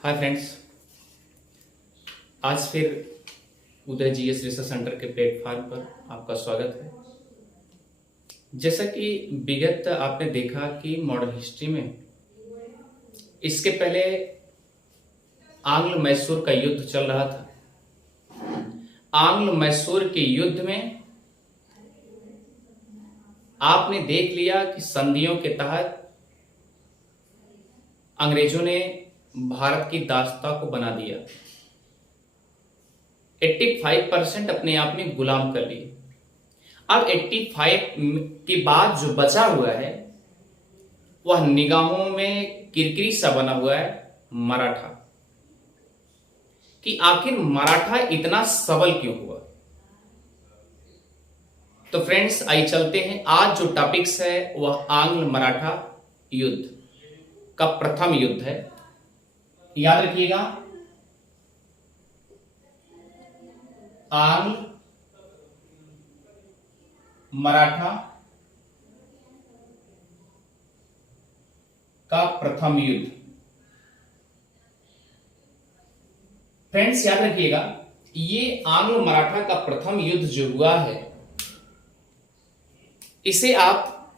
Hi friends. आज फिर उदय GS research centre के प्लेटफॉर्म पर आपका स्वागत है। जैसा कि विगत आपने देखा कि मॉडर्न हिस्ट्री में इसके पहले आंग्ल मैसूर का युद्ध चल रहा था। आंग्ल मैसूर के युद्ध में आपने देख लिया कि संधियों के तहत अंग्रेजों ने भारत की दासता को बना दिया। 85% अपने आप में गुलाम कर लिए। अब 85 के बाद जो बचा हुआ है वह निगाहों में किरकिरी सा बना हुआ है मराठा, कि आखिर मराठा इतना सबल क्यों हुआ। तो फ्रेंड्स आइए चलते हैं। आज जो टॉपिक्स है वह आंग्ल मराठा युद्ध का प्रथम युद्ध है। याद रखिएगा, आंग्ल मराठा का प्रथम युद्ध। फ्रेंड्स याद रखिएगा, ये आंग्ल मराठा का प्रथम युद्ध जो हुआ है इसे आप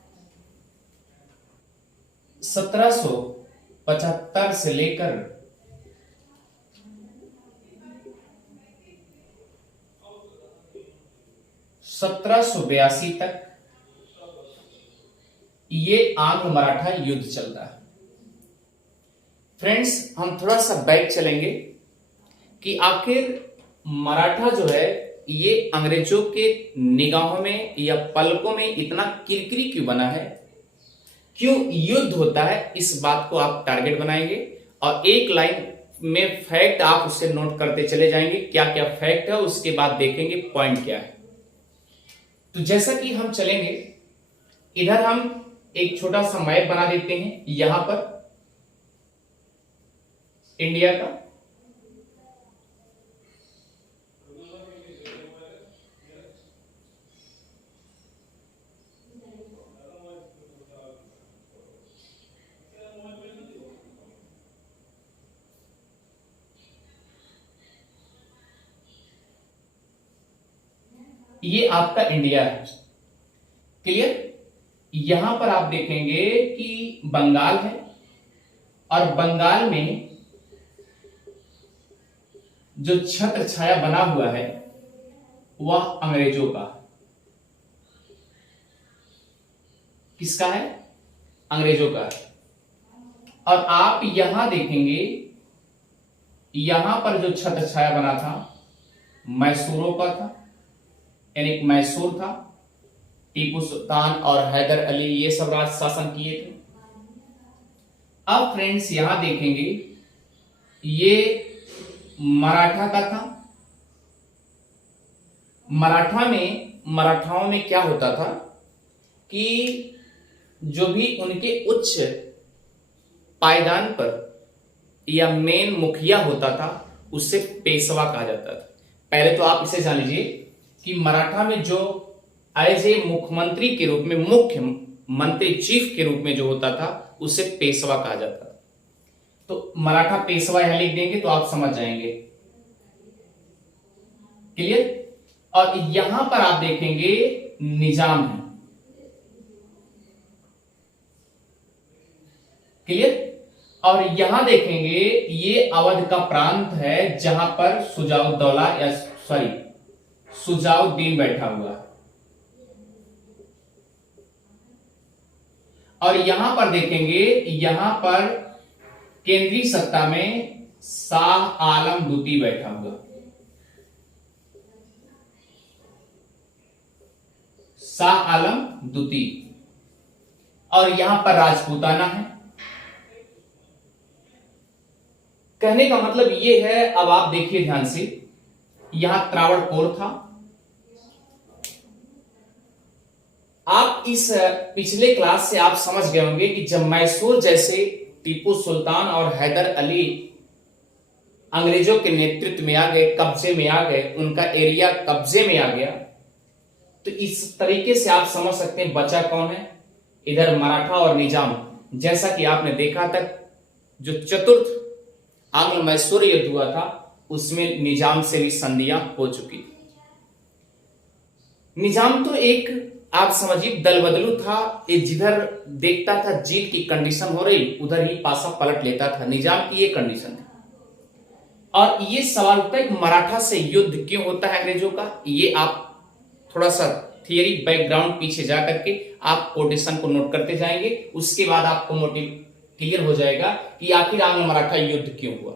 1775 से लेकर 1782 तक ये आंग्ल मराठा युद्ध चलता है। फ्रेंड्स हम थोड़ा सा बैक चलेंगे कि आखिर मराठा जो है ये अंग्रेजों के निगाहों में या पलकों में इतना किरकिरी क्यों बना है, क्यों युद्ध होता है, इस बात को आप टारगेट बनाएंगे और एक लाइन में फैक्ट आप उससे नोट करते चले जाएंगे। क्या क्या फैक्ट है उसके बाद देखेंगे पॉइंट क्या है। तो जैसा कि हम चलेंगे, इधर हम एक छोटा सा मैप बना देते हैं यहां पर इंडिया का। ये आपका इंडिया है, क्लियर। यहां पर आप देखेंगे कि बंगाल है और बंगाल में जो छत्र छाया बना हुआ है वह अंग्रेजों का। किसका है? अंग्रेजों का है। और आप यहां देखेंगे, यहां पर जो छत्र छाया बना था मैसूरों का था, यानी मैसूर था। टीपू सुल्तान और हैदर अली ये सब राज शासन किए थे। अब फ्रेंड्स यहां देखेंगे ये मराठा का था। मराठाओं में क्या होता था कि जो भी उनके उच्च पायदान पर या मेन मुखिया होता था उससे पेशवा कहा जाता था। पहले तो आप इसे जान लीजिए कि मराठा में जो एज ए मुख्यमंत्री के रूप में, मुख्य मंत्री चीफ के रूप में जो होता था उसे पेशवा कहा जाता था। तो मराठा पेशवा यहां लिख देंगे तो आप समझ जाएंगे, क्लियर। और यहां पर आप देखेंगे निजाम है, क्लियर। और यहां देखेंगे ये अवध का प्रांत है जहां पर सुजाउद्दीन बैठा हुआ है। और यहां पर देखेंगे, यहां पर केंद्रीय सत्ता में शाह आलम द्वितीय बैठा हुआ। शाह आलम द्वितीय। और यहां पर राजपूताना है। कहने का मतलब यह है, अब आप देखिए ध्यान से, यहां त्रावणकोर था। आप इस पिछले क्लास से आप समझ गए होंगे कि जब मैसूर जैसे टीपू सुल्तान और हैदर अली अंग्रेजों के नेतृत्व में आ गए, कब्जे में आ गए, उनका एरिया कब्जे में आ गया, तो इस तरीके से आप समझ सकते हैं बचा कौन है, इधर मराठा और निजाम। जैसा कि आपने देखा था जो चतुर्थ आंग्ल मैसूर युद्ध हुआ था, उसमें निजाम से भी संधियां हो चुकी थी। निजाम तो एक, आप समझिए, दल बदलू था। ये जिधर देखता था जीत की कंडीशन हो रही, उधर ही पासा पलट लेता था। निजाम की ये कंडीशन थी। और ये सवाल उठता है मराठा से युद्ध क्यों होता है अंग्रेजों का। ये आप थोड़ा सा थियरी बैकग्राउंड पीछे जा करके आप कोटेशन को नोट करते जाएंगे, उसके बाद आपको मोटिव क्लियर हो जाएगा कि आखिर आंग्ल मराठा युद्ध क्यों हुआ।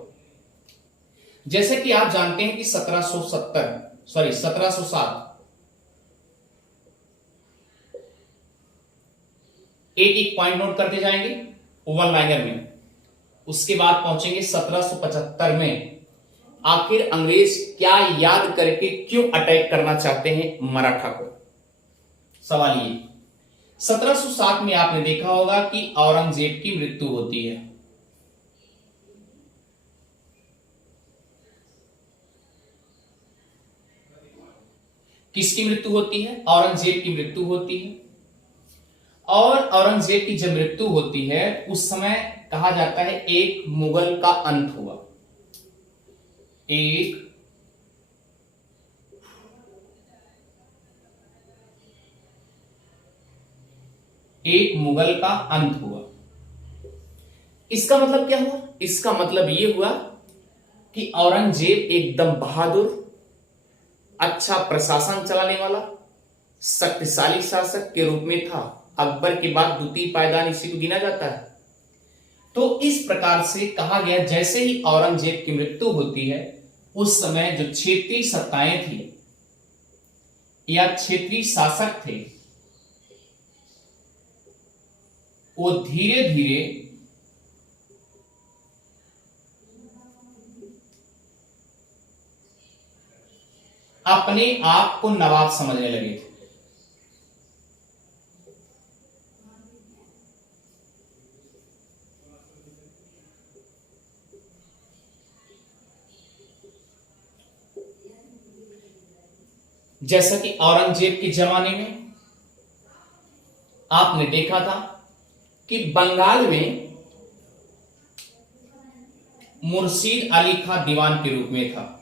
जैसे कि आप जानते हैं कि 1707, एक एक पॉइंट नोट करते जाएंगे वन लाइनर में। उसके बाद पहुंचेंगे 1775 में। आखिर अंग्रेज क्या याद करके क्यों अटैक करना चाहते हैं मराठा को। सवाल ये, 1707 में आपने देखा होगा कि औरंगजेब की मृत्यु होती है। किसकी मृत्यु होती है? औरंगजेब की मृत्यु होती है। और औरंगजेब की जब मृत्यु होती है उस समय कहा जाता है एक मुगल का अंत हुआ। एक मुगल का अंत हुआ। इसका मतलब क्या हुआ? इसका मतलब यह हुआ कि औरंगजेब एकदम बहादुर, अच्छा प्रशासन चलाने वाला, शक्तिशाली शासक के रूप में था। अकबर के बाद द्वितीय पायदान इसी को गिना जाता है। तो इस प्रकार से कहा गया, जैसे ही औरंगजेब की मृत्यु होती है उस समय जो क्षेत्रीय सत्ताएं थी या क्षेत्रीय शासक थे, वो धीरे धीरे अपने आप को नवाब समझने लगे थे। जैसा कि औरंगजेब के जमाने में आपने देखा था कि बंगाल में मुर्शीद अली खां दीवान के रूप में था।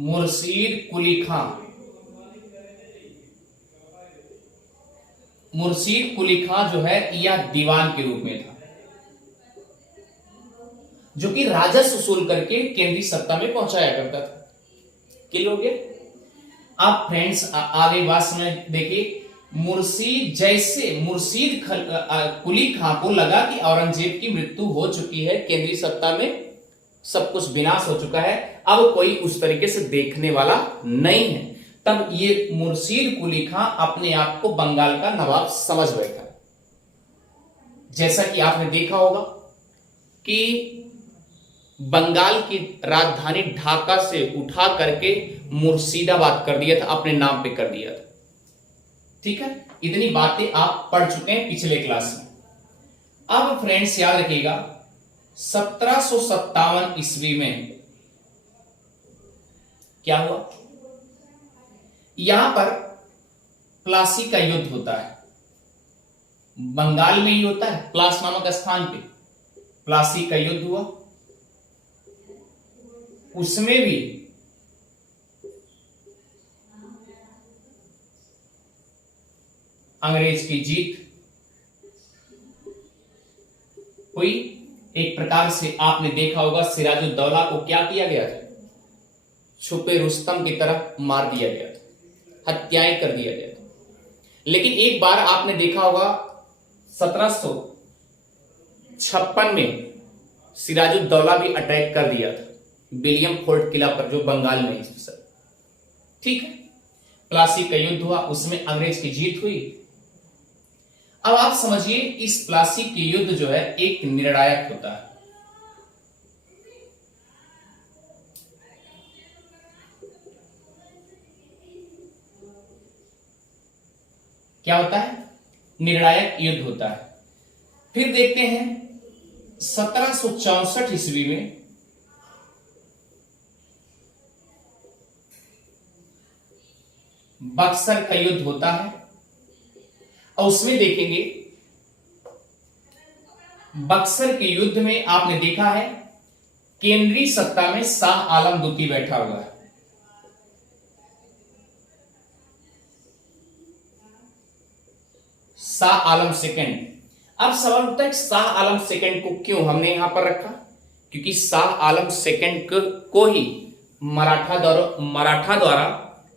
मुर्शीद कुली खां जो है यह दीवान के रूप में था, जो कि राजस्व वसूल करके केंद्रीय सत्ता में पहुंचाया करता था। क्लियर हो गया? आप फ्रेंड्स आगे बात समझ देखिए। मुर्शीद कुली खां को लगा कि औरंगजेब की मृत्यु हो चुकी है, केंद्रीय सत्ता में सब कुछ विनाश हो चुका है, अब कोई उस तरीके से देखने वाला नहीं है। तब ये मुर्शीद कुली खां अपने आप को बंगाल का नवाब समझ बैठा। जैसा कि आपने देखा होगा कि बंगाल की राजधानी ढाका से उठा करके मुर्शिदाबाद कर दिया था, अपने नाम पे कर दिया था। ठीक है, इतनी बातें आप पढ़ चुके हैं पिछले क्लास में। अब फ्रेंड्स याद रखिएगा, 1757 ईस्वी में क्या हुआ? यहां पर प्लासी का युद्ध होता है। बंगाल में ही होता है, प्लास नामक स्थान पे प्लासी का युद्ध हुआ। उसमें भी अंग्रेज की जीत हुई। एक प्रकार से आपने देखा होगा सिराजुद्दौला को क्या किया गया था? छुपे रुस्तम की तरह मार दिया गया था, हत्याएं कर दिया गया था। लेकिन एक बार आपने देखा होगा 1756 में सिराजुद्दौला भी अटैक कर दिया था विलियम फोर्ट किला पर, जो बंगाल में है। ठीक है, प्लासी का युद्ध हुआ, उसमें अंग्रेज की जीत हुई। अब आप समझिए, इस प्लासी के युद्ध जो है एक निर्णायक होता है। क्या होता है? निर्णायक युद्ध होता है। फिर देखते हैं 1764 ईस्वी में बक्सर का युद्ध होता है और उसमें देखेंगे बक्सर के युद्ध में आपने देखा है केंद्रीय सत्ता में शाह आलम द्वितीय बैठा हुआ है। शाह आलम सेकंड। अब सवाल उठता है शाह आलम सेकंड को क्यों हमने यहां पर रखा, क्योंकि शाह आलम सेकंड को ही मराठा द्वारा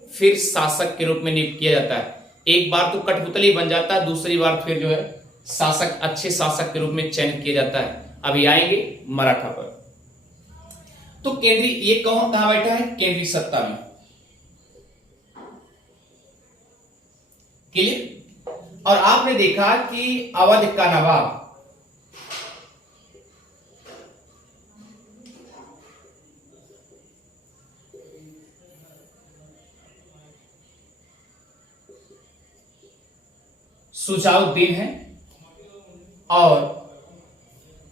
फिर शासक के रूप में नियुक्त किया जाता है। एक बार तो कठपुतली बन जाता है, दूसरी बार फिर जो है शासक, अच्छे शासक के रूप में चयनित किया जाता है। अभी आएंगे मराठा पर। तो केंद्रीय, ये कहां बैठा है, केंद्रीय सत्ता में। क्लियर। और आपने देखा कि अवध का नवाब सुजाउद्दीन है और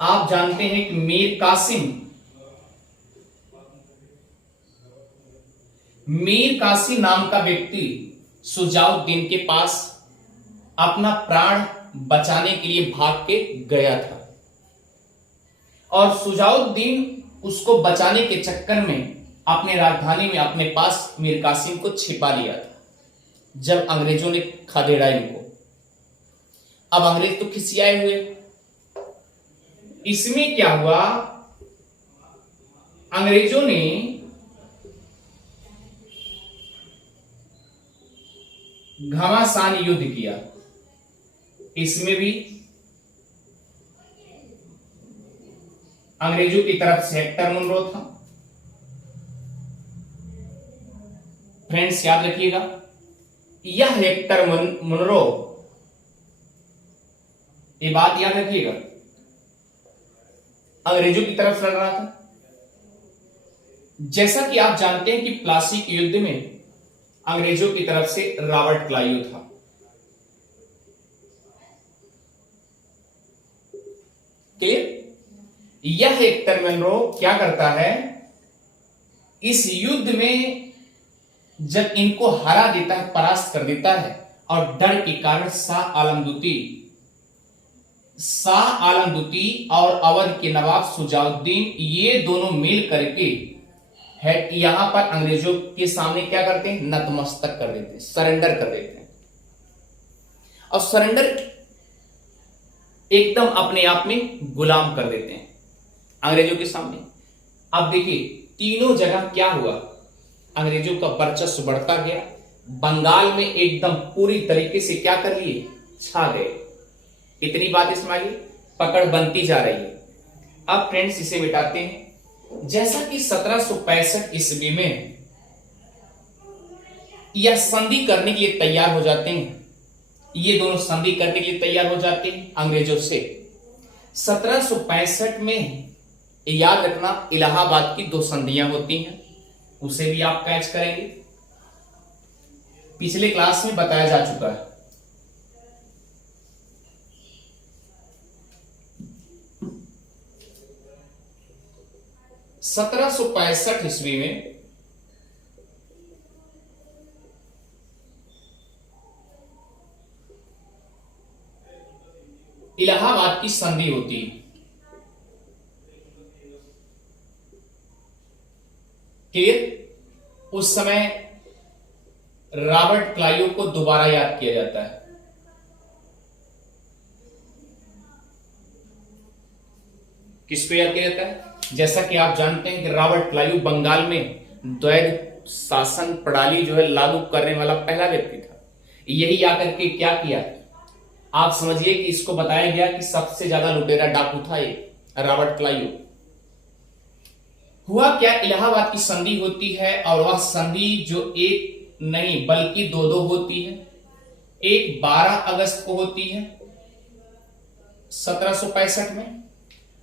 आप जानते हैं कि मीर कासिम नाम का व्यक्ति सुजाउद्दीन के पास अपना प्राण बचाने के लिए भाग के गया था और सुजाउद्दीन उसको बचाने के चक्कर में अपने राजधानी में अपने पास मीर कासिम को छिपा लिया था। जब अंग्रेजों ने खदेड़ा इनको, अब अंग्रेज तो खिसियाए हुए। इसमें क्या हुआ, अंग्रेजों ने घमासान युद्ध किया। इसमें भी अंग्रेजों की तरफ से हेक्टर मुनरो था। फ्रेंड्स याद रखिएगा, यह हेक्टर मुनरो, ये बात याद रखिएगा, अंग्रेजों की तरफ लड़ रहा था। जैसा कि आप जानते हैं कि प्लासी के युद्ध में अंग्रेजों की तरफ से रॉबर्ट क्लाइव था। क्लियर। यह हेक्टर मुनरो क्या करता है, इस युद्ध में जब इनको हरा देता है, परास्त कर देता है, और डर के कारण शाह आलम द्वितीय और अवध के नवाब सुजाउद्दीन, ये दोनों मिल करके यहां पर अंग्रेजों के सामने क्या करते हैं, नतमस्तक कर देते हैं, सरेंडर कर देते हैं। और सरेंडर एकदम अपने आप में गुलाम कर देते हैं अंग्रेजों के सामने। अब देखिए तीनों जगह क्या हुआ, अंग्रेजों का वर्चस्व बढ़ता गया। बंगाल में एकदम पूरी तरीके से क्या कर लिए, छा गए। इतनी बात इसमें आइए, पकड़ बनती जा रही है। अब फ्रेंड्स इसे मिटाते हैं। जैसा कि 1765 ईस्वी में यह संधि करने के लिए तैयार हो जाते हैं, ये दोनों संधि करने के लिए तैयार हो जाते हैं अंग्रेजों से। 1765 में याद रखना इलाहाबाद की 2 संधियां होती हैं, उसे भी आप कैच करेंगे, पिछले क्लास में बताया जा चुका है। सत्रह सौ 65 ईस्वी में इलाहाबाद की संधि होती है। क्लियर। उस समय रॉबर्ट क्लाइव को दोबारा याद किया जाता है। किसको याद किया जाता है, जैसा कि आप जानते हैं कि रॉबर्ट क्लाइव बंगाल में द्वैध शासन प्रणाली जो है लागू करने वाला पहला व्यक्ति था। यही आकर के क्या किया, आप समझिए कि इसको बताया गया कि सबसे ज्यादा लुटेरा डाकू था ये रॉबर्ट क्लाइव। हुआ क्या, इलाहाबाद की संधि होती है और वह संधि जो एक नहीं बल्कि 2 होती है। एक 12 अगस्त को होती है 1765 में,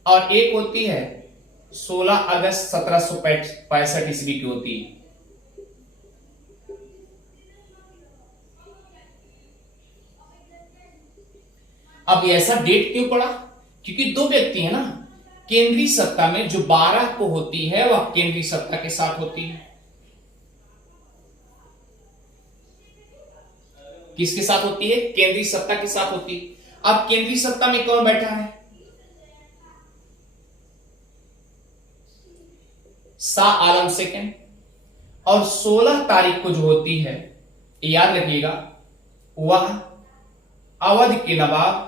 और एक होती है 16 अगस्त 1765 ईस्वी की होती है। अब ऐसा डेट क्यों पड़ा, क्योंकि 2 व्यक्ति है ना, केंद्रीय सत्ता में जो 12 को होती है वह केंद्रीय सत्ता के साथ होती है। किसके साथ होती है? केंद्रीय सत्ता के साथ होती है। अब केंद्रीय सत्ता में कौन बैठा है? शाह आलम सेकंड। और 16 तारीख को जो होती है, याद रखिएगा, वह अवध के नवाब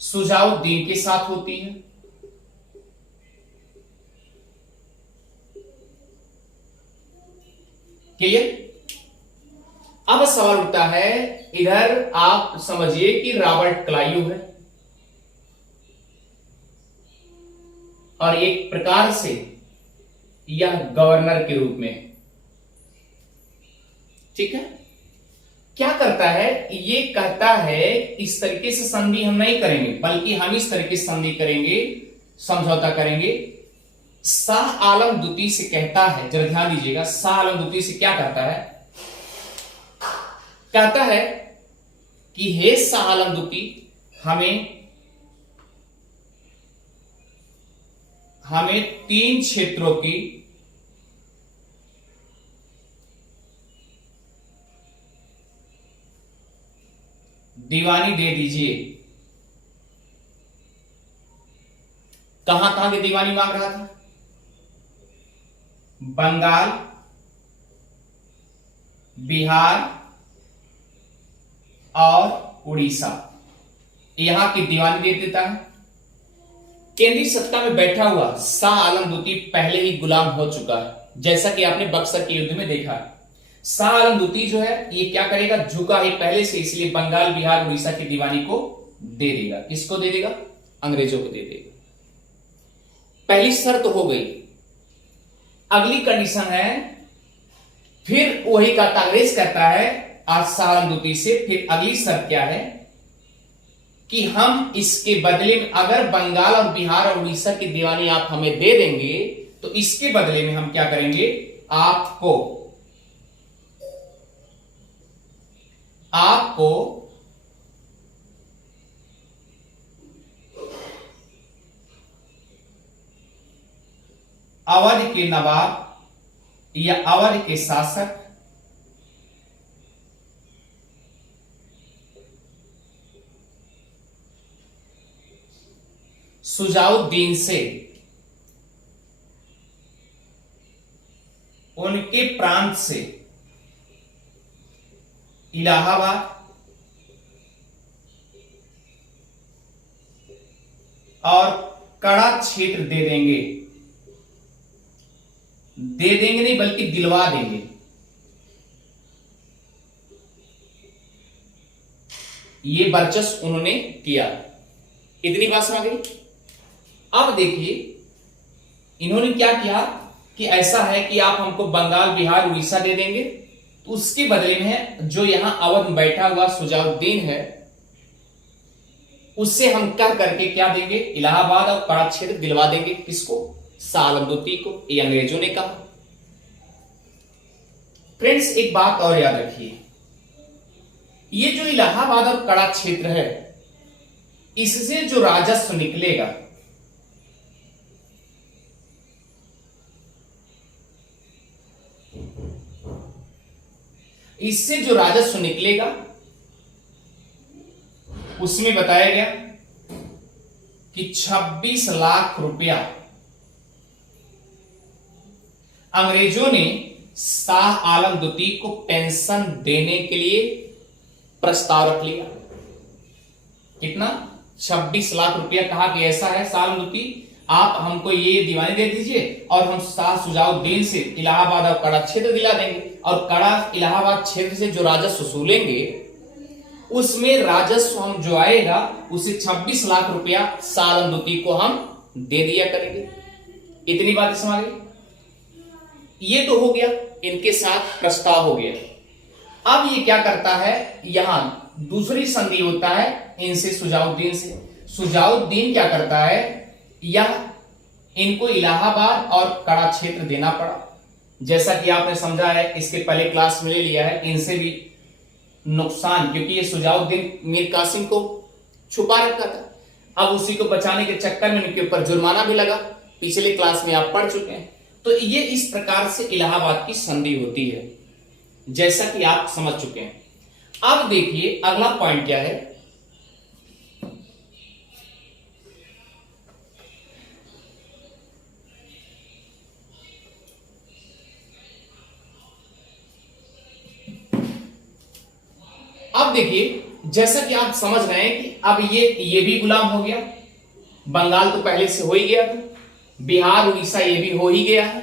सुजाउद्दीन के साथ होती है। क्लियर? अब सवाल उठता है, इधर आप समझिए कि रॉबर्ट क्लाइव है और एक प्रकार से यह गवर्नर के रूप में, ठीक है, क्या करता है? ये कहता है इस तरीके से संधि हम नहीं करेंगे, बल्कि हम इस तरीके से संधि करेंगे, समझौता करेंगे। शाह आलम द्वितीय से कहता है, जरा ध्यान दीजिएगा, शाह आलम द्वितीय से क्या कहता है? कहता है कि हे शाह आलम द्वितीय, हमें 3 क्षेत्रों की दीवानी दे दीजिए। कहां कहां की दीवानी मांग रहा था? बंगाल, बिहार और उड़ीसा, यहां की दीवानी दे देता है। केंद्रीय सत्ता में बैठा हुआ शाह आलम द्वितीय पहले ही गुलाम हो चुका है, जैसा कि आपने बक्सर के युद्ध में देखा है। शाह आलम द्वितीय जो है ये क्या करेगा? झुका है पहले से, इसलिए बंगाल, बिहार, उड़ीसा की दीवानी को दे देगा। किसको दे देगा? अंग्रेजों को दे देगा। पहली शर्त हो गई। अगली कंडीशन है, फिर वही का कांग्रेस कहता है आज शाह आलम द्वितीय से, फिर अगली शर्त क्या है कि हम इसके बदले में, अगर बंगाल और बिहार और उड़ीसा की दीवानी आप हमें दे देंगे तो इसके बदले में हम क्या करेंगे? आपको अवध के नवाब या अवध के शासक सुजाउद्दीन से उनके प्रांत से इलाहाबाद और कड़ा क्षेत्र दे देंगे नहीं बल्कि दिलवा देंगे। ये वर्चस्व उन्होंने किया। इतनी बात समझ गई? अब देखिए इन्होंने क्या किया कि ऐसा है कि आप हमको बंगाल, बिहार, उड़ीसा दे देंगे, तो उसके बदले में जो यहां अवध में बैठा हुआ सुजाउद्दीन है उससे हम कह करके क्या देंगे? इलाहाबाद और कड़ा क्षेत्र दिलवा देंगे। किसको? शाह आलम द्वितीय को। ये अंग्रेजों ने कहा। फ्रेंड्स एक बात और याद रखिए, ये जो इलाहाबाद और कड़ा क्षेत्र है इससे जो राजस्व निकलेगा उसमें बताया गया कि 26 लाख रुपया अंग्रेजों ने शाह आलम द्वितीय को पेंशन देने के लिए प्रस्ताव रख लिया। कितना? 26 लाख रुपया। कहा कि ऐसा है शाह आलम द्वितीय, आप हमको ये दीवानी दे दीजिए और हम शाह सुजाउद्दीन से इलाहाबाद और कड़ा क्षेत्र दिला देंगे, और कड़ा इलाहाबाद क्षेत्र से जो राजस्व वसूलेंगे उसमें राजस्व हम जो आएगा उसे 26 लाख रुपया शाह आलम द्वितीय को हम दे दिया करेंगे। इतनी बातें समझ गई? ये तो हो गया, इनके साथ प्रस्ताव हो गया। अब ये क्या करता है? यहां दूसरी संधि होता है इनसे, सुजाउद्दीन से। सुजाउद्दीन क्या करता है? यह इनको इलाहाबाद और कड़ा क्षेत्र देना पड़ा, जैसा कि आपने समझा है, इसके पहले क्लास में ले लिया है। इनसे भी नुकसान, क्योंकि ये सुजाउद्दीन मीर कासिम को छुपा रखा था। अब उसी को बचाने के चक्कर में इनके ऊपर जुर्माना भी लगा, पिछले क्लास में आप पढ़ चुके हैं। तो ये इस प्रकार से इलाहाबाद की संधि होती है, जैसा कि आप समझ चुके हैं। अब देखिए अगला पॉइंट क्या है। अब देखिए जैसा कि आप समझ रहे हैं कि अब ये भी गुलाम हो गया, बंगाल तो पहले से हो ही गया था, बिहार उड़ीसा ये भी हो ही गया है।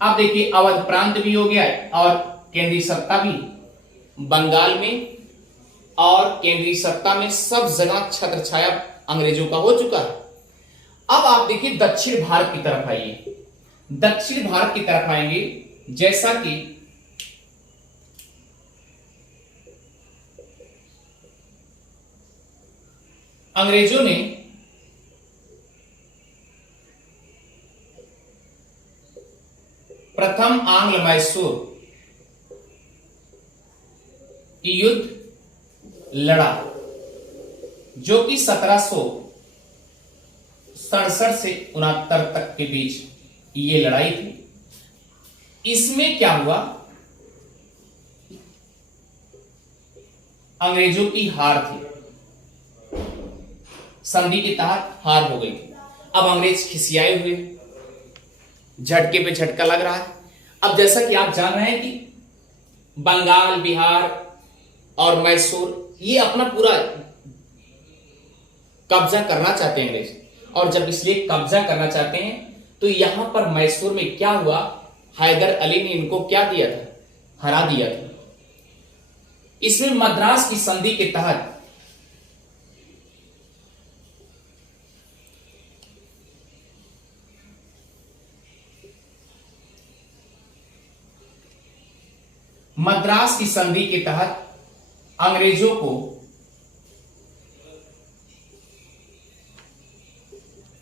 अब देखिए अवध प्रांत भी हो गया है और केंद्रीय सत्ता भी बंगाल में और केंद्रीय सत्ता में सब जगह छत्र छाया अंग्रेजों का हो चुका है। अब आप देखिए दक्षिण भारत की तरफ आइए। दक्षिण भारत की तरफ आएंगे, जैसा कि अंग्रेजों ने प्रथम आंग्ल मैसूर युद्ध लड़ा, जो कि 1767 से 69 तक के बीच ये लड़ाई थी। इसमें क्या हुआ, अंग्रेजों की हार थी, संधि के तहत हार हो गई थी। अब अंग्रेज खिसियाए हुए, झटके पे झटका लग रहा है। अब जैसा कि आप जान रहे हैं कि बंगाल, बिहार और मैसूर ये अपना पूरा कब्जा करना चाहते हैं अंग्रेज, और जब इसलिए कब्जा करना चाहते हैं तो यहां पर मैसूर में क्या हुआ, हैदर अली ने इनको क्या दिया था, हरा दिया था। इसमें मद्रास की संधि के तहत मद्रास की संधि के तहत अंग्रेजों को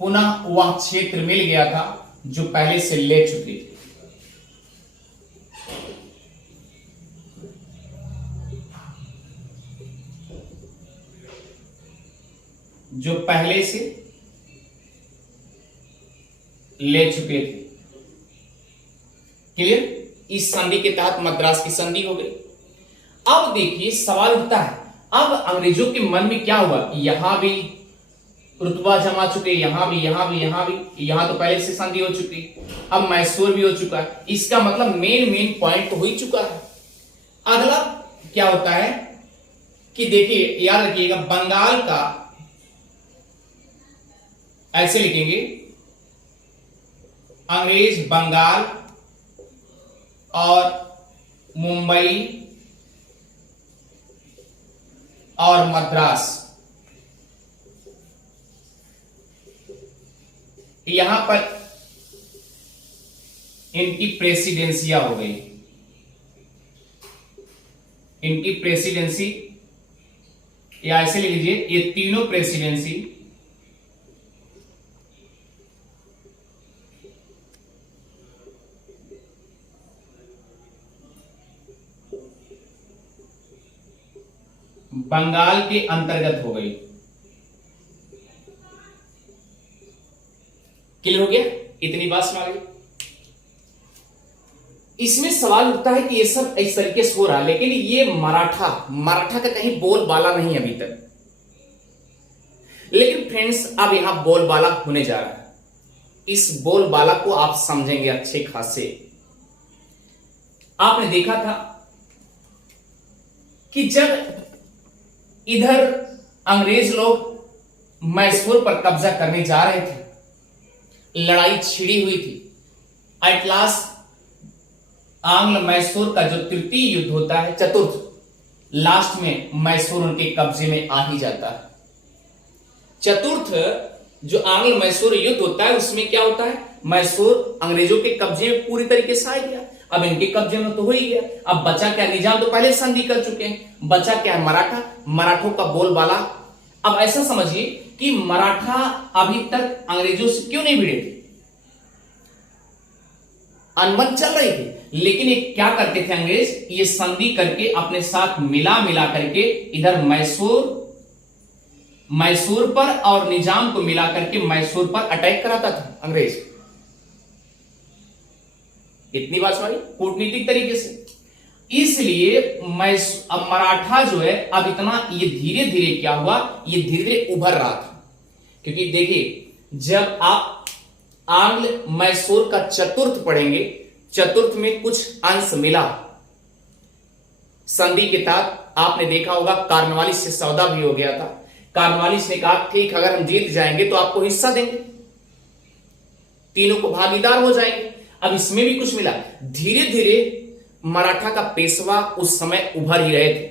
पुनः वह क्षेत्र मिल गया था जो पहले से ले चुके थे। जो पहले से ले चुके थे। क्लियर? इस संधि के तहत मद्रास की संधि हो गई। अब देखिए सवाल उठता है, अब अंग्रेजों के मन में क्या हुआ, यहां भी रुतबा जमा चुके, यहां भी, यहां भी, यहां भी, यहां तो पहले से संधि हो चुकी, अब मैसूर भी हो चुका है। इसका मतलब मेन पॉइंट तो हो ही चुका है। अगला क्या होता है कि देखिए याद रखिएगा, बंगाल का ऐसे लिखेंगे, अंग्रेज बंगाल और मुंबई और मद्रास, यहां पर इनकी प्रेसिडेंसियां हो गई। इनकी प्रेसिडेंसी, या ऐसे लिख लीजिए, ये तीनों प्रेसिडेंसी बंगाल के अंतर्गत हो गई। क्लियर हो गया? इतनी बात समझ गई। इसमें सवाल उठता है कि ये सब इस तरीके से हो रहा है, लेकिन ये मराठा का कहीं बोलबाला नहीं अभी तक। लेकिन फ्रेंड्स अब यहां बोलबाला होने जा रहा है। इस बोलबाला को आप समझेंगे अच्छे खासे। आपने देखा था कि जब इधर अंग्रेज लोग मैसूर पर कब्जा करने जा रहे थे, लड़ाई छिड़ी हुई थी। एट लास्ट आंग्ल मैसूर का जो तृतीय युद्ध होता है, चतुर्थ, लास्ट में मैसूर उनके कब्जे में आ ही जाता है। चतुर्थ जो आंग्ल मैसूर युद्ध होता है, उसमें क्या होता है, मैसूर अंग्रेजों के कब्जे में पूरी तरीके से आ गया। अब इनके कब्जे में तो हो ही गया। अब बचा क्या, निजाम तो पहले संधि कर चुके हैं, बचा क्या है, मराठों का बोलबाला। अब ऐसा समझिए कि मराठा अभी तक अंग्रेजों से क्यों नहीं भिड़े थे, अनबन चल रही थी, लेकिन ये क्या करते थे अंग्रेज, ये संधि करके अपने साथ मिला करके इधर मैसूर मैसूर पर और निजाम को मिलाकर के मैसूर पर अटैक कराता था अंग्रेज। इतनी बात समझी कूटनीतिक तरीके से। इसलिए अब मराठा जो है अब इतना ये धीरे धीरे क्या हुआ, ये धीरे धीरे उभर रहा था। क्योंकि देखिए जब आप आंग्ल मैसूर का चतुर्थ पढ़ेंगे, चतुर्थ में कुछ अंश मिला संधि के तहत, आपने देखा होगा कार्नवालिस से सौदा भी हो गया था। कार्नवालिस ने कहा ठीक अगर हम जीत जाएंगे तो आपको हिस्सा देंगे, तीनों को भागीदार हो जाएंगे। अब इसमें भी कुछ मिला। धीरे धीरे मराठा का पेशवा उस समय उभर ही रहे थे।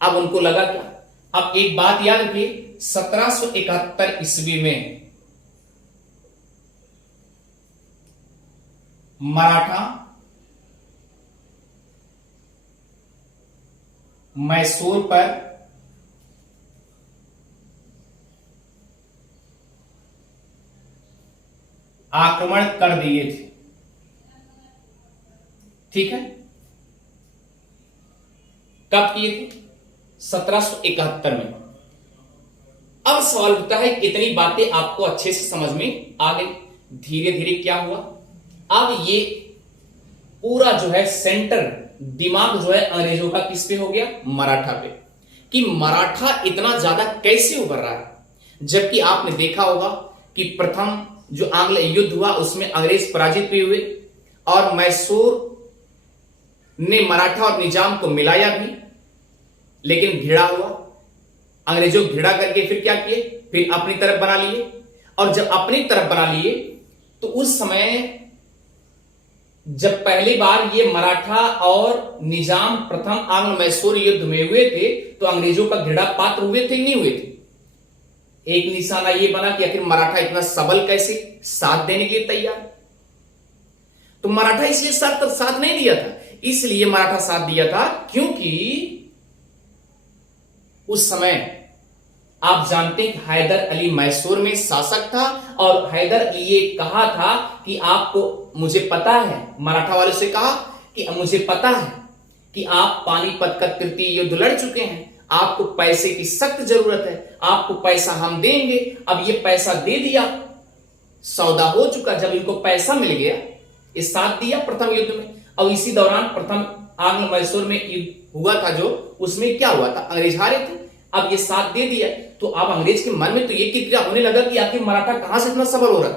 अब उनको लगा क्या, अब एक बात याद रखिए 1771 ईस्वी में मराठा मैसूर पर आक्रमण कर दिए थे, ठीक है। कब किए थे? 1771 में। अब सवाल उठता है कितनी बातें आपको अच्छे से समझ में आ गई। धीरे धीरे क्या हुआ, अब ये पूरा जो है सेंटर दिमाग जो है अंग्रेजों का किस पे हो गया, मराठा पे। कि मराठा इतना ज्यादा कैसे उभर रहा है, जबकि आपने देखा होगा कि प्रथम जो आंग्ल युद्ध हुआ उसमें अंग्रेज पराजित भी हुए और मैसूर ने मराठा और निजाम को मिलाया भी, लेकिन भिड़ा हुआ। अंग्रेजों भिड़ा करके फिर क्या किए, फिर अपनी तरफ बना लिए। और जब अपनी तरफ बना लिए तो उस समय जब पहली बार ये मराठा और निजाम प्रथम आंग्ल मैसूर युद्ध में हुए थे तो अंग्रेजों का घृणा पात्र हुए थे नहीं हुए थे। एक निशाना ये बना कि आखिर मराठा इतना सबल कैसे साथ देने के लिए तैयार। तो मराठा इसलिए साथ नहीं दिया था, इसलिए मराठा साथ दिया था क्योंकि उस समय आप जानते हैं कि हैदर अली मैसूर में शासक था और हैदर अली ये कहा था कि आपको, मुझे पता है, मराठा वाले से कहा कि मुझे पता है कि आप पानीपत का तृतीय युद्ध लड़ चुके हैं, आपको पैसे की सख्त जरूरत है, आपको पैसा हम देंगे। अब ये पैसा दे दिया, सौदा हो चुका। जब इनको पैसा मिल गया, ये साथ दिया प्रथम युद्ध में। और इसी दौरान प्रथम आंग्ल मैसूर में युद्ध हुआ था जो, उसमें क्या हुआ था, अंग्रेज हारे थे। अब ये साथ दे दिया तो अब अंग्रेज के मन में तो ये क्रिया होने लगा कि आखिर मराठा कहां से इतना सबल हो रहा है।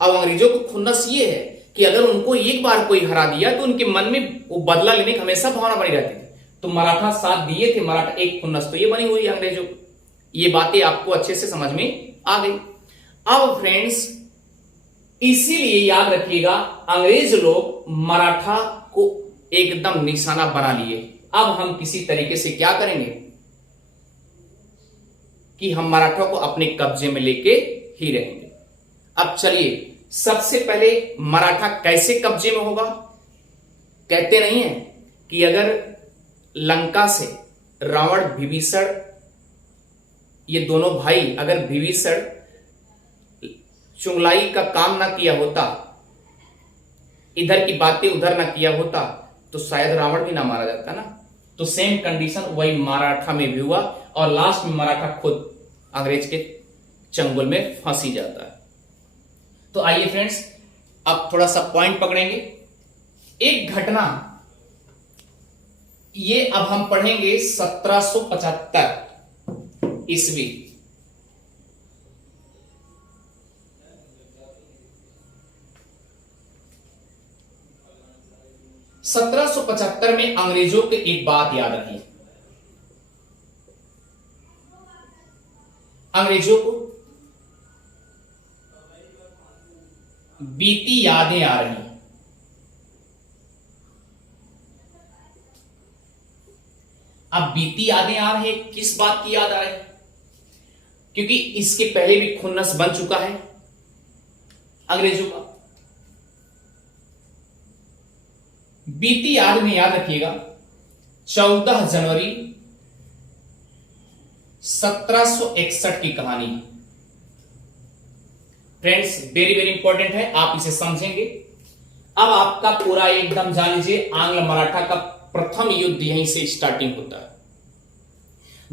अब अंग्रेजों को खुन्नस ये है कि अगर उनको एक बार कोई हरा दिया तो उनके मन में वो बदला लेने की हमेशा भावना बनी रहती थी। तो मराठा साथ दिए थे, मराठा एक खुन्नस तो ये बनी हुई है अंग्रेजों को। ये बातें आपको अच्छे से समझ में आ गई। अब फ्रेंड्स इसीलिए याद रखिएगा अंग्रेज लोग मराठा को एकदम निशाना बना लिए। अब हम किसी तरीके से क्या करेंगे कि हम मराठा को अपने कब्जे में लेके ही रहेंगे। अब चलिए सबसे पहले मराठा कैसे कब्जे में होगा। कहते नहीं है कि अगर लंका से रावण विभीषण, ये दोनों भाई, अगर विभीषण चुंगलाई का काम ना किया होता, इधर की बातें उधर ना किया होता, तो शायद रावण भी ना मारा जाता ना। तो सेम कंडीशन वही मराठा में भी हुआ और लास्ट में मराठा खुद अंग्रेज के चंगुल में फंसी जाता है। तो आइए फ्रेंड्स अब थोड़ा सा पॉइंट पकड़ेंगे। एक घटना, ये अब हम पढ़ेंगे 1775 ईस्वी। (1775) में अंग्रेजों के एक बात याद रखिए, अंग्रेजों को बीती यादें आ रही हैं। अब बीती यादें आ रही है, किस बात की याद आ रही है? क्योंकि इसके पहले भी खुन्नस बन चुका है अंग्रेजों का। बीती याद में याद रखिएगा 14 जनवरी 1761 की कहानी। फ्रेंड्स वेरी वेरी इंपॉर्टेंट है, आप इसे समझेंगे। अब आपका पूरा एकदम जान लीजिए आंग्ल मराठा का प्रथम युद्ध यहीं से स्टार्टिंग होता है।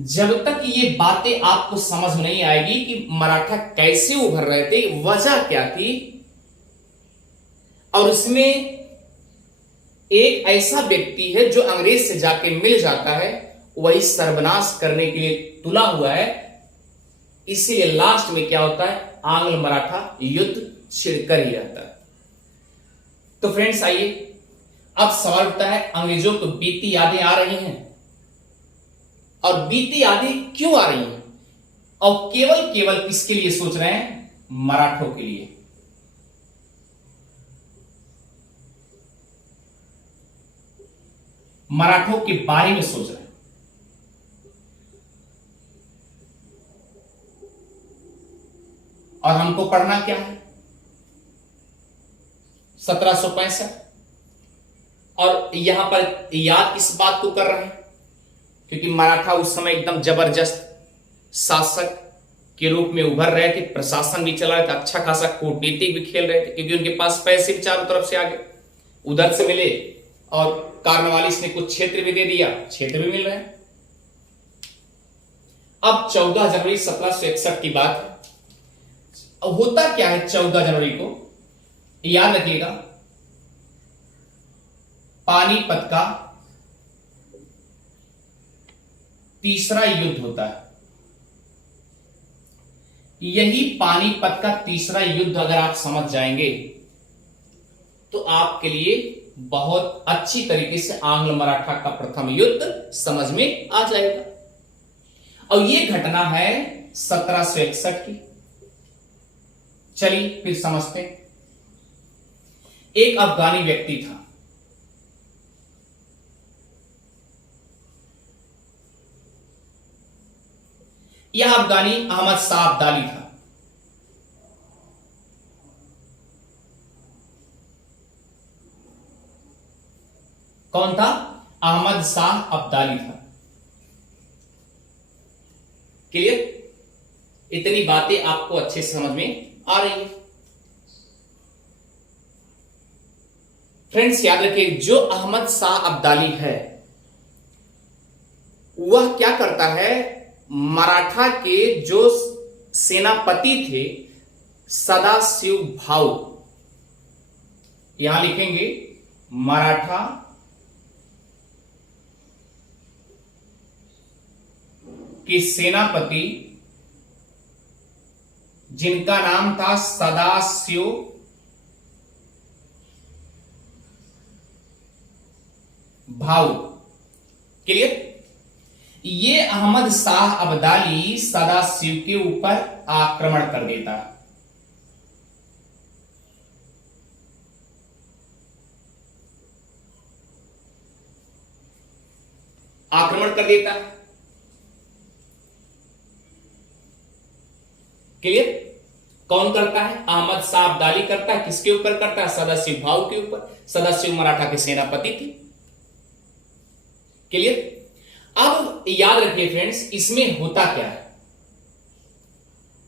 जब तक ये बातें आपको समझ नहीं आएगी कि मराठा कैसे उभर रहे थे, वजह क्या थी, और उसमें एक ऐसा व्यक्ति है जो अंग्रेज से जाके मिल जाता है, वही सर्वनाश करने के लिए तुला हुआ है। इसीलिए लास्ट में क्या होता है, आंग्ल मराठा युद्ध छिड़कर ही रहता है। तो फ्रेंड्स आइए, अब सवाल उठता है, अंग्रेजों को बीती यादें आ रही हैं, और बीती यादें क्यों आ रही हैं, और केवल केवल किसके लिए सोच रहे हैं, मराठों के लिए। मराठों के बारे में सोच रहे हैं। और हमको पढ़ना क्या है, 1765, और यहां पर याद किस बात को कर रहे हैं, क्योंकि मराठा उस समय एकदम जबरदस्त शासक के रूप में उभर रहे थे, प्रशासन भी चला रहे थे, अच्छा खासा कूटनीति भी खेल रहे थे, क्योंकि उनके पास पैसे भी चारों तरफ से आ गए, उधर से मिले, और कार्नवालिस ने कुछ क्षेत्र भी दे दिया, क्षेत्र भी मिल रहे हैं। अब 14 जनवरी 1761 की बात है। अब होता क्या है, 14 जनवरी को याद रखिएगा, पानीपत का तीसरा युद्ध होता है। यही पानीपत का तीसरा युद्ध अगर आप समझ जाएंगे तो आपके लिए बहुत अच्छी तरीके से आंग्ल मराठा का प्रथम युद्ध समझ में आ जाएगा। और यह घटना है 1761 की। चलिए फिर समझते हैं। एक अफगानी व्यक्ति था, यह अफगानी अहमद शाह अब्दाली था। कौन था, अहमद शाह अब्दाली था। क्लियर, इतनी बातें आपको अच्छे से समझ में आ रही है। फ्रेंड्स याद रखिए, जो अहमद शाह अब्दाली है वह क्या करता है, मराठा के जो सेनापति थे सदाशिव भाऊ, यहां लिखेंगे मराठा के सेनापति जिनका नाम था सदाशिव भाऊ। क्लियर, ये अहमद शाह अब्दाली सदाशिव के ऊपर आक्रमण कर देता है। आक्रमण कर देता है। क्लियर, कौन करता है, अहमद शाह अब्दाली करता है। किसके ऊपर करता है, सदाशिव भाऊ के ऊपर। सदाशिव मराठा के सेनापति थे। क्लियर, अब याद रखिए फ्रेंड्स, इसमें होता क्या है,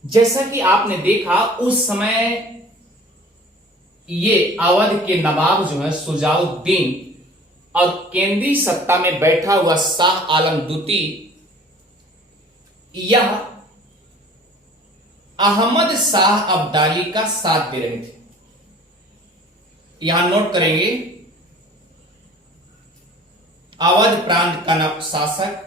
जैसा कि आपने देखा उस समय ये अवध के नवाब जो है सुजाउद्दीन और केंद्रीय सत्ता में बैठा हुआ शाह आलम द्वितीय, यह अहमद शाह अब्दाली का साथ दे रहे थे। यहां नोट करेंगे, अवध प्रांत का नव शासक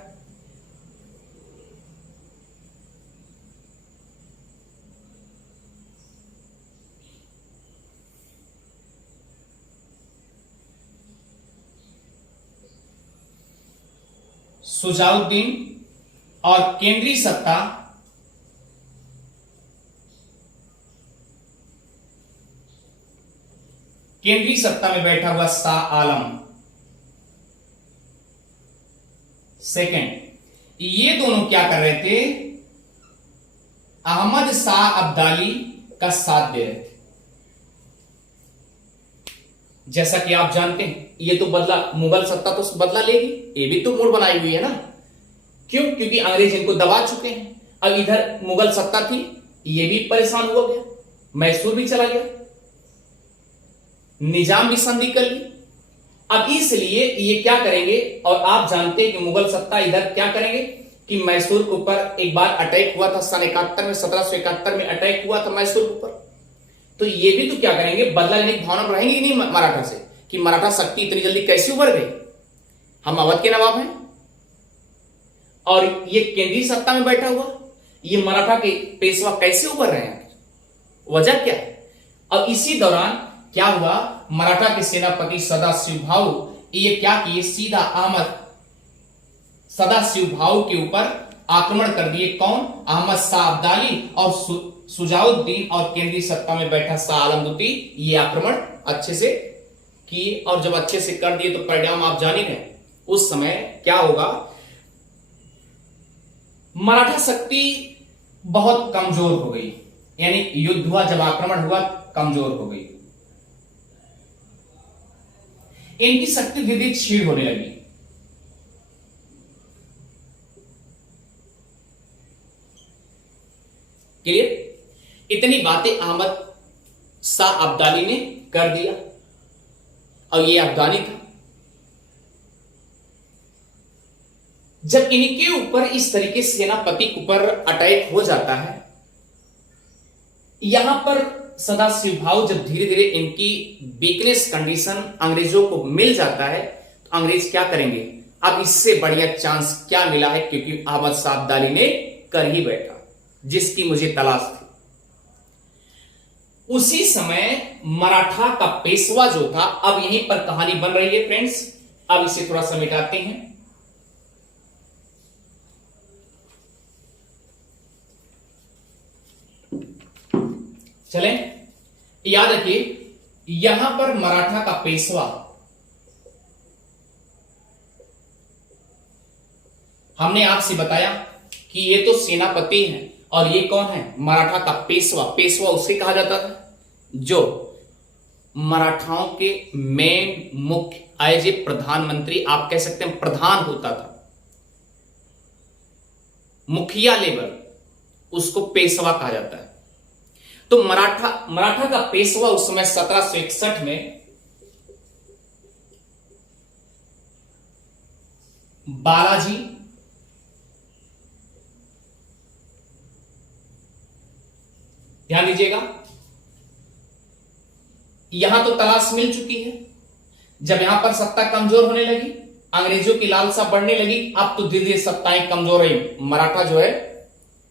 सुजाउद्दीन और केंद्रीय सत्ता में बैठा हुआ शाह आलम सेकंड, ये दोनों क्या कर रहे थे, अहमद शाह अब्दाली का साथ दे रहे थे। जैसा कि आप जानते हैं, ये तो बदला, मुगल सत्ता तो बदला लेगी, ये भी तो मूड बनाई हुई है ना। क्यों, क्योंकि अंग्रेज इनको दबा चुके हैं। अब इधर मुगल सत्ता थी, ये भी परेशान हो गया, मैसूर भी चला गया, निजाम भी संधि कर ली। अब इसलिए ये क्या करेंगे, और आप जानते हैं कि मुगल सत्ता इधर क्या करेंगे, कि मैसूर के ऊपर एक बार अटैक हुआ था सन 71 में, 1771 में अटैक हुआ था मैसूर के ऊपर। तो ये भी तो क्या करेंगे, बदला लेने की भावना में रहेंगे कि नहीं मराठा से, कि मराठा शक्ति इतनी जल्दी कैसे उभर गई, हम अवध के नवाब हैं और ये केंद्रीय सत्ता में बैठा हुआ, ये मराठा के पेशवा कैसे उभर रहे हैं, वजह क्या है। अब इसी दौरान क्या हुआ, मराठा के सेनापति सदाशिव भाऊ ये क्या किए, सीधा अहमद सदाशिव भाऊ के ऊपर आक्रमण कर दिए। कौन, अहमद शाह अब्दाली और सुजाउद्दीन और केंद्रीय सत्ता में बैठा शाह आलम द्वितीय, ये आक्रमण अच्छे से किए। और जब अच्छे से कर दिए तो परिणाम आप जान ही रहे, उस समय क्या होगा, मराठा शक्ति बहुत कमजोर हो गई, यानी युद्ध हुआ, जब आक्रमण हुआ कमजोर हो गई, इनकी शक्ति धीरे धीरे क्षीण होने लगी। क्लियर, इतनी बातें अहमद शाह अब्दाली ने कर दिया, और ये अफगानी था। जब इनके ऊपर इस तरीके से सेनापति के ऊपर अटैक हो जाता है, यहां पर सदाशिव भाऊ जब धीरे धीरे इनकी वीकनेस कंडीशन अंग्रेजों को मिल जाता है, तो अंग्रेज क्या करेंगे, अब इससे बढ़िया चांस क्या मिला है, क्योंकि अहमद शाह अब्दाली ने कर ही बैठा जिसकी मुझे तलाश थी। उसी समय मराठा का पेशवा जो था, अब यहीं पर कहानी बन रही है फ्रेंड्स, अब इसे थोड़ा सा मिटाते हैं। चलें, याद रखिए यहां पर मराठा का पेशवा, हमने आपसे बताया कि ये तो सेनापति हैं और ये कौन है, मराठा का पेशवा। पेशवा उसे कहा जाता था जो मराठाओं के मेन मुख्य एज ए प्रधानमंत्री, आप कह सकते हैं प्रधान होता था, मुखिया लेवल, उसको पेशवा कहा जाता है। तो मराठा का पेशवा उस समय 1761 में बालाजी ध्यान दीजिएगा, यहां तो तलाश मिल चुकी है। जब यहां पर सत्ता कमजोर होने लगी, अंग्रेजों की लालसा बढ़ने लगी, अब तो धीरे धीरे सत्ताएं कमजोर रही, मराठा जो है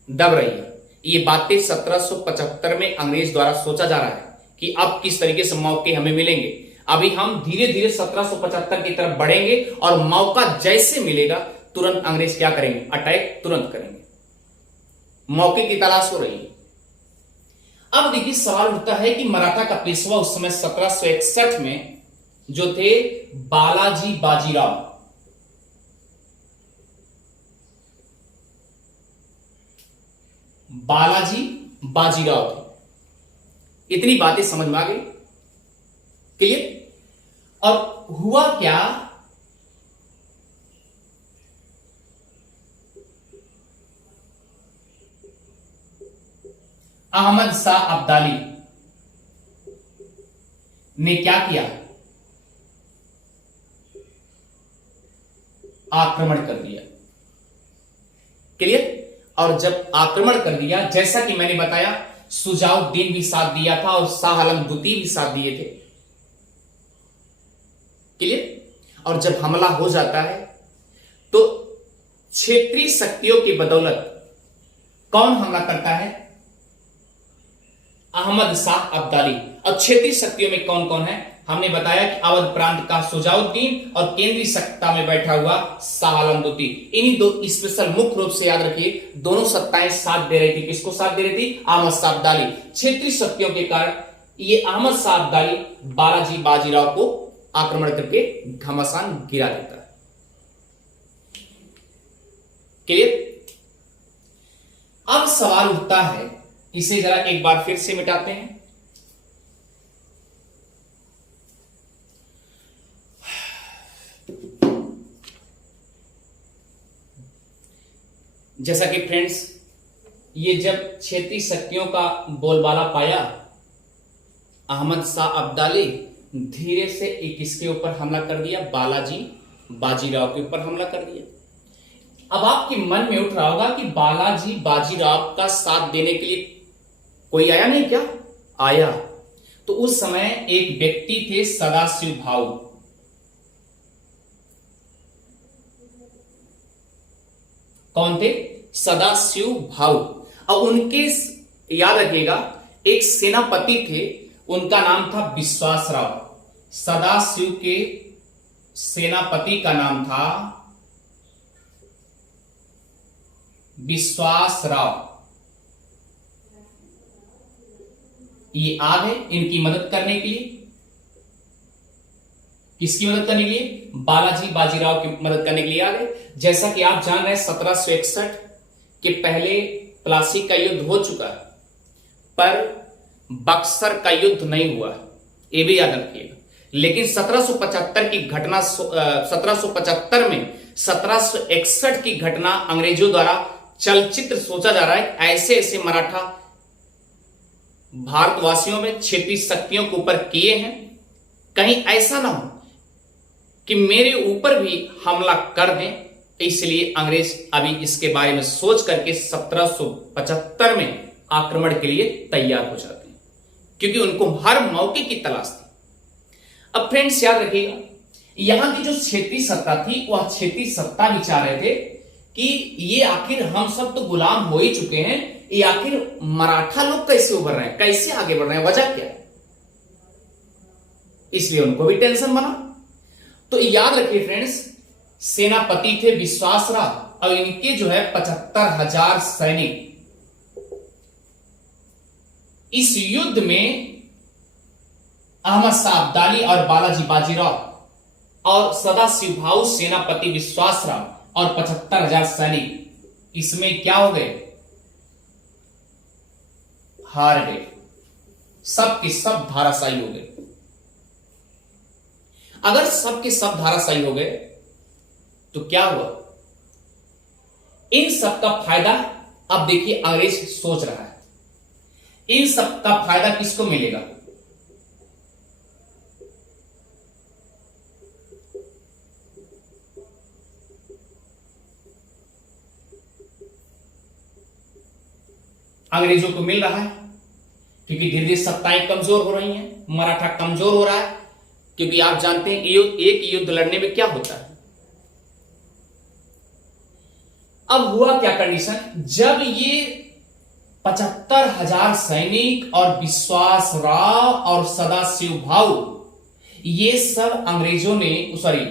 दब रही है। ये बातें 1775 में अंग्रेज द्वारा सोचा जा रहा है कि अब किस तरीके से मौके हमें मिलेंगे। अभी हम धीरे धीरे 1775 की तरफ बढ़ेंगे और मौका जैसे मिलेगा तुरंत अंग्रेज क्या करेंगे, अटैक तुरंत करेंगे। मौके की तलाश हो रही है। अब देखिए सवाल उठता है कि मराठा का पेशवा उस समय 1761 में जो थे बालाजी बाजीराव, बालाजी बाजीराव थे। इतनी बातें समझ में आ गई, क्लियर। और हुआ क्या, अहमद शाह अब्दाली ने क्या किया, आक्रमण कर दिया, क्लियर। और जब आक्रमण कर दिया, जैसा कि मैंने बताया, सुजाउद्दीन भी साथ दिया था और शाह आलम द्वितीय भी साथ दिए थे, क्लियर। और जब हमला हो जाता है तो क्षेत्रीय शक्तियों की बदौलत कौन हमला करता है, अहमद शाह अब्दाली। और क्षेत्रीय शक्तियों में कौन कौन है, हमने बताया कि अवध प्रांत का सुजाउद्दीन और केंद्रीय सत्ता में बैठा हुआ शाह आलम द्वितीय। इन्हीं दो स्पेशल मुख्य रूप से याद रखिए, दोनों सत्ताएं साथ दे रही थी। किसको साथ दे रही थी, अहमद शाह अब्दाली। क्षेत्रीय शक्तियों के कारण ये अहमद शाह अब्दाली बालाजी बाजीराव को आक्रमण करके घमासान गिरा देता है, क्लियर। अब सवाल उठता है, इसे जरा एक बार फिर से मिटाते हैं। जैसा कि फ्रेंड्स, ये जब क्षेत्रीय शक्तियों का बोलबाला पाया, अहमद शाह अब्दाली धीरे से एक इसके ऊपर हमला कर दिया, बालाजी बाजीराव के ऊपर हमला कर दिया। अब आपके मन में उठ रहा होगा कि बालाजी बाजीराव का साथ देने के लिए कोई आया नहीं क्या? आया। तो उस समय एक व्यक्ति थे सदाशिव भाऊ। कौन थे? सदाशिव भाऊ। अब उनके, याद रखिएगा, एक सेनापति थे, उनका नाम था विश्वासराव। सदाशिव के सेनापति का नाम था विश्वासराव। ये आ गए इनकी मदद करने के लिए। किसकी मदद करने के लिए? बालाजी बाजीराव की मदद करने के लिए आ गए। जैसा कि आप जान रहे हैं 1761 के पहले प्लासी का युद्ध हो चुका है, पर बक्सर का युद्ध नहीं हुआ, ये भी याद रखिएगा। लेकिन 1775 की घटना, 1775 में 1761 की घटना अंग्रेजों द्वारा चलचित्र सोचा जा रहा है। ऐसे ऐसे मराठा भारतवासियों में क्षेत्रीय शक्तियों के ऊपर किए हैं, कहीं ऐसा ना हो कि मेरे ऊपर भी हमला कर दें। इसलिए अंग्रेज अभी इसके बारे में सोच करके 1775 में आक्रमण के लिए तैयार हो जाते हैं, क्योंकि उनको हर मौके की तलाश थी। अब फ्रेंड्स याद रखिएगा, यहां की जो क्षेत्रीय सत्ता थी, वह क्षेत्रीय सत्ता भी चाह रहे थे कि ये आखिर हम सब तो गुलाम हो ही चुके हैं, ये आखिर मराठा लोग कैसे उभर रहे हैं, कैसे आगे बढ़ रहे हैं, वजह क्या है? इसलिए उनको भी टेंशन बना। तो याद रखिए फ्रेंड्स, सेनापति थे विश्वासराव और इनके जो है 75,000 सैनिक। इस युद्ध में अहमद शाह अब्दाली और बालाजी बाजीराव और सदाशिव भाऊ सेनापति विश्वासराव और 75,000 सैनिक, इसमें क्या हो गए? हार गए, सब के सब धाराशायी हो गए। अगर सब के सब धाराशायी हो गए तो क्या हुआ? इन सब का फायदा, अब देखिए अंग्रेज सोच रहा है, इन सब का फायदा किसको मिलेगा? अंग्रेजों को मिल रहा है, क्योंकि धीरे धीरे सत्ताएं कमजोर हो रही हैं, मराठा कमजोर हो रहा है। क्योंकि आप जानते हैं एक युद्ध लड़ने में क्या होता है। अब हुआ क्या कंडीशन, जब ये 75,000 सैनिक और विश्वासराव और सदाशिव भाऊ, ये सब अंग्रेजों ने, सॉरी,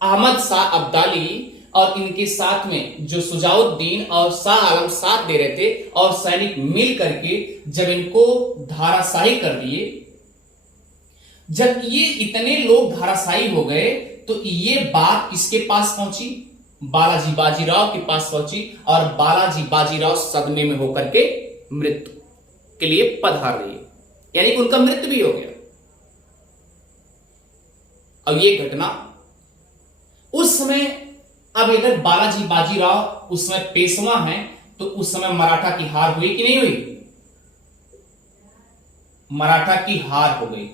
अहमद शाह अब्दाली और इनके साथ में जो सुजाउद्दीन और शाह आलम साथ दे रहे थे, और सैनिक मिल करके जब इनको धाराशाही कर दिए, जब ये इतने लोग धाराशाही हो गए, तो ये बात किसके पास पहुंची? बालाजी बाजीराव के पास पहुंची, और बालाजी बाजीराव सदमे में होकर के मृत्यु के लिए पधार रही है, यानी कि उनका मृत्यु भी हो गया। अब ये घटना उस समय, अब अगर बालाजी बाजीराव उस समय पेशवा हैं, तो उस समय मराठा की हार हुई कि नहीं हुई? मराठा की हार हो गई।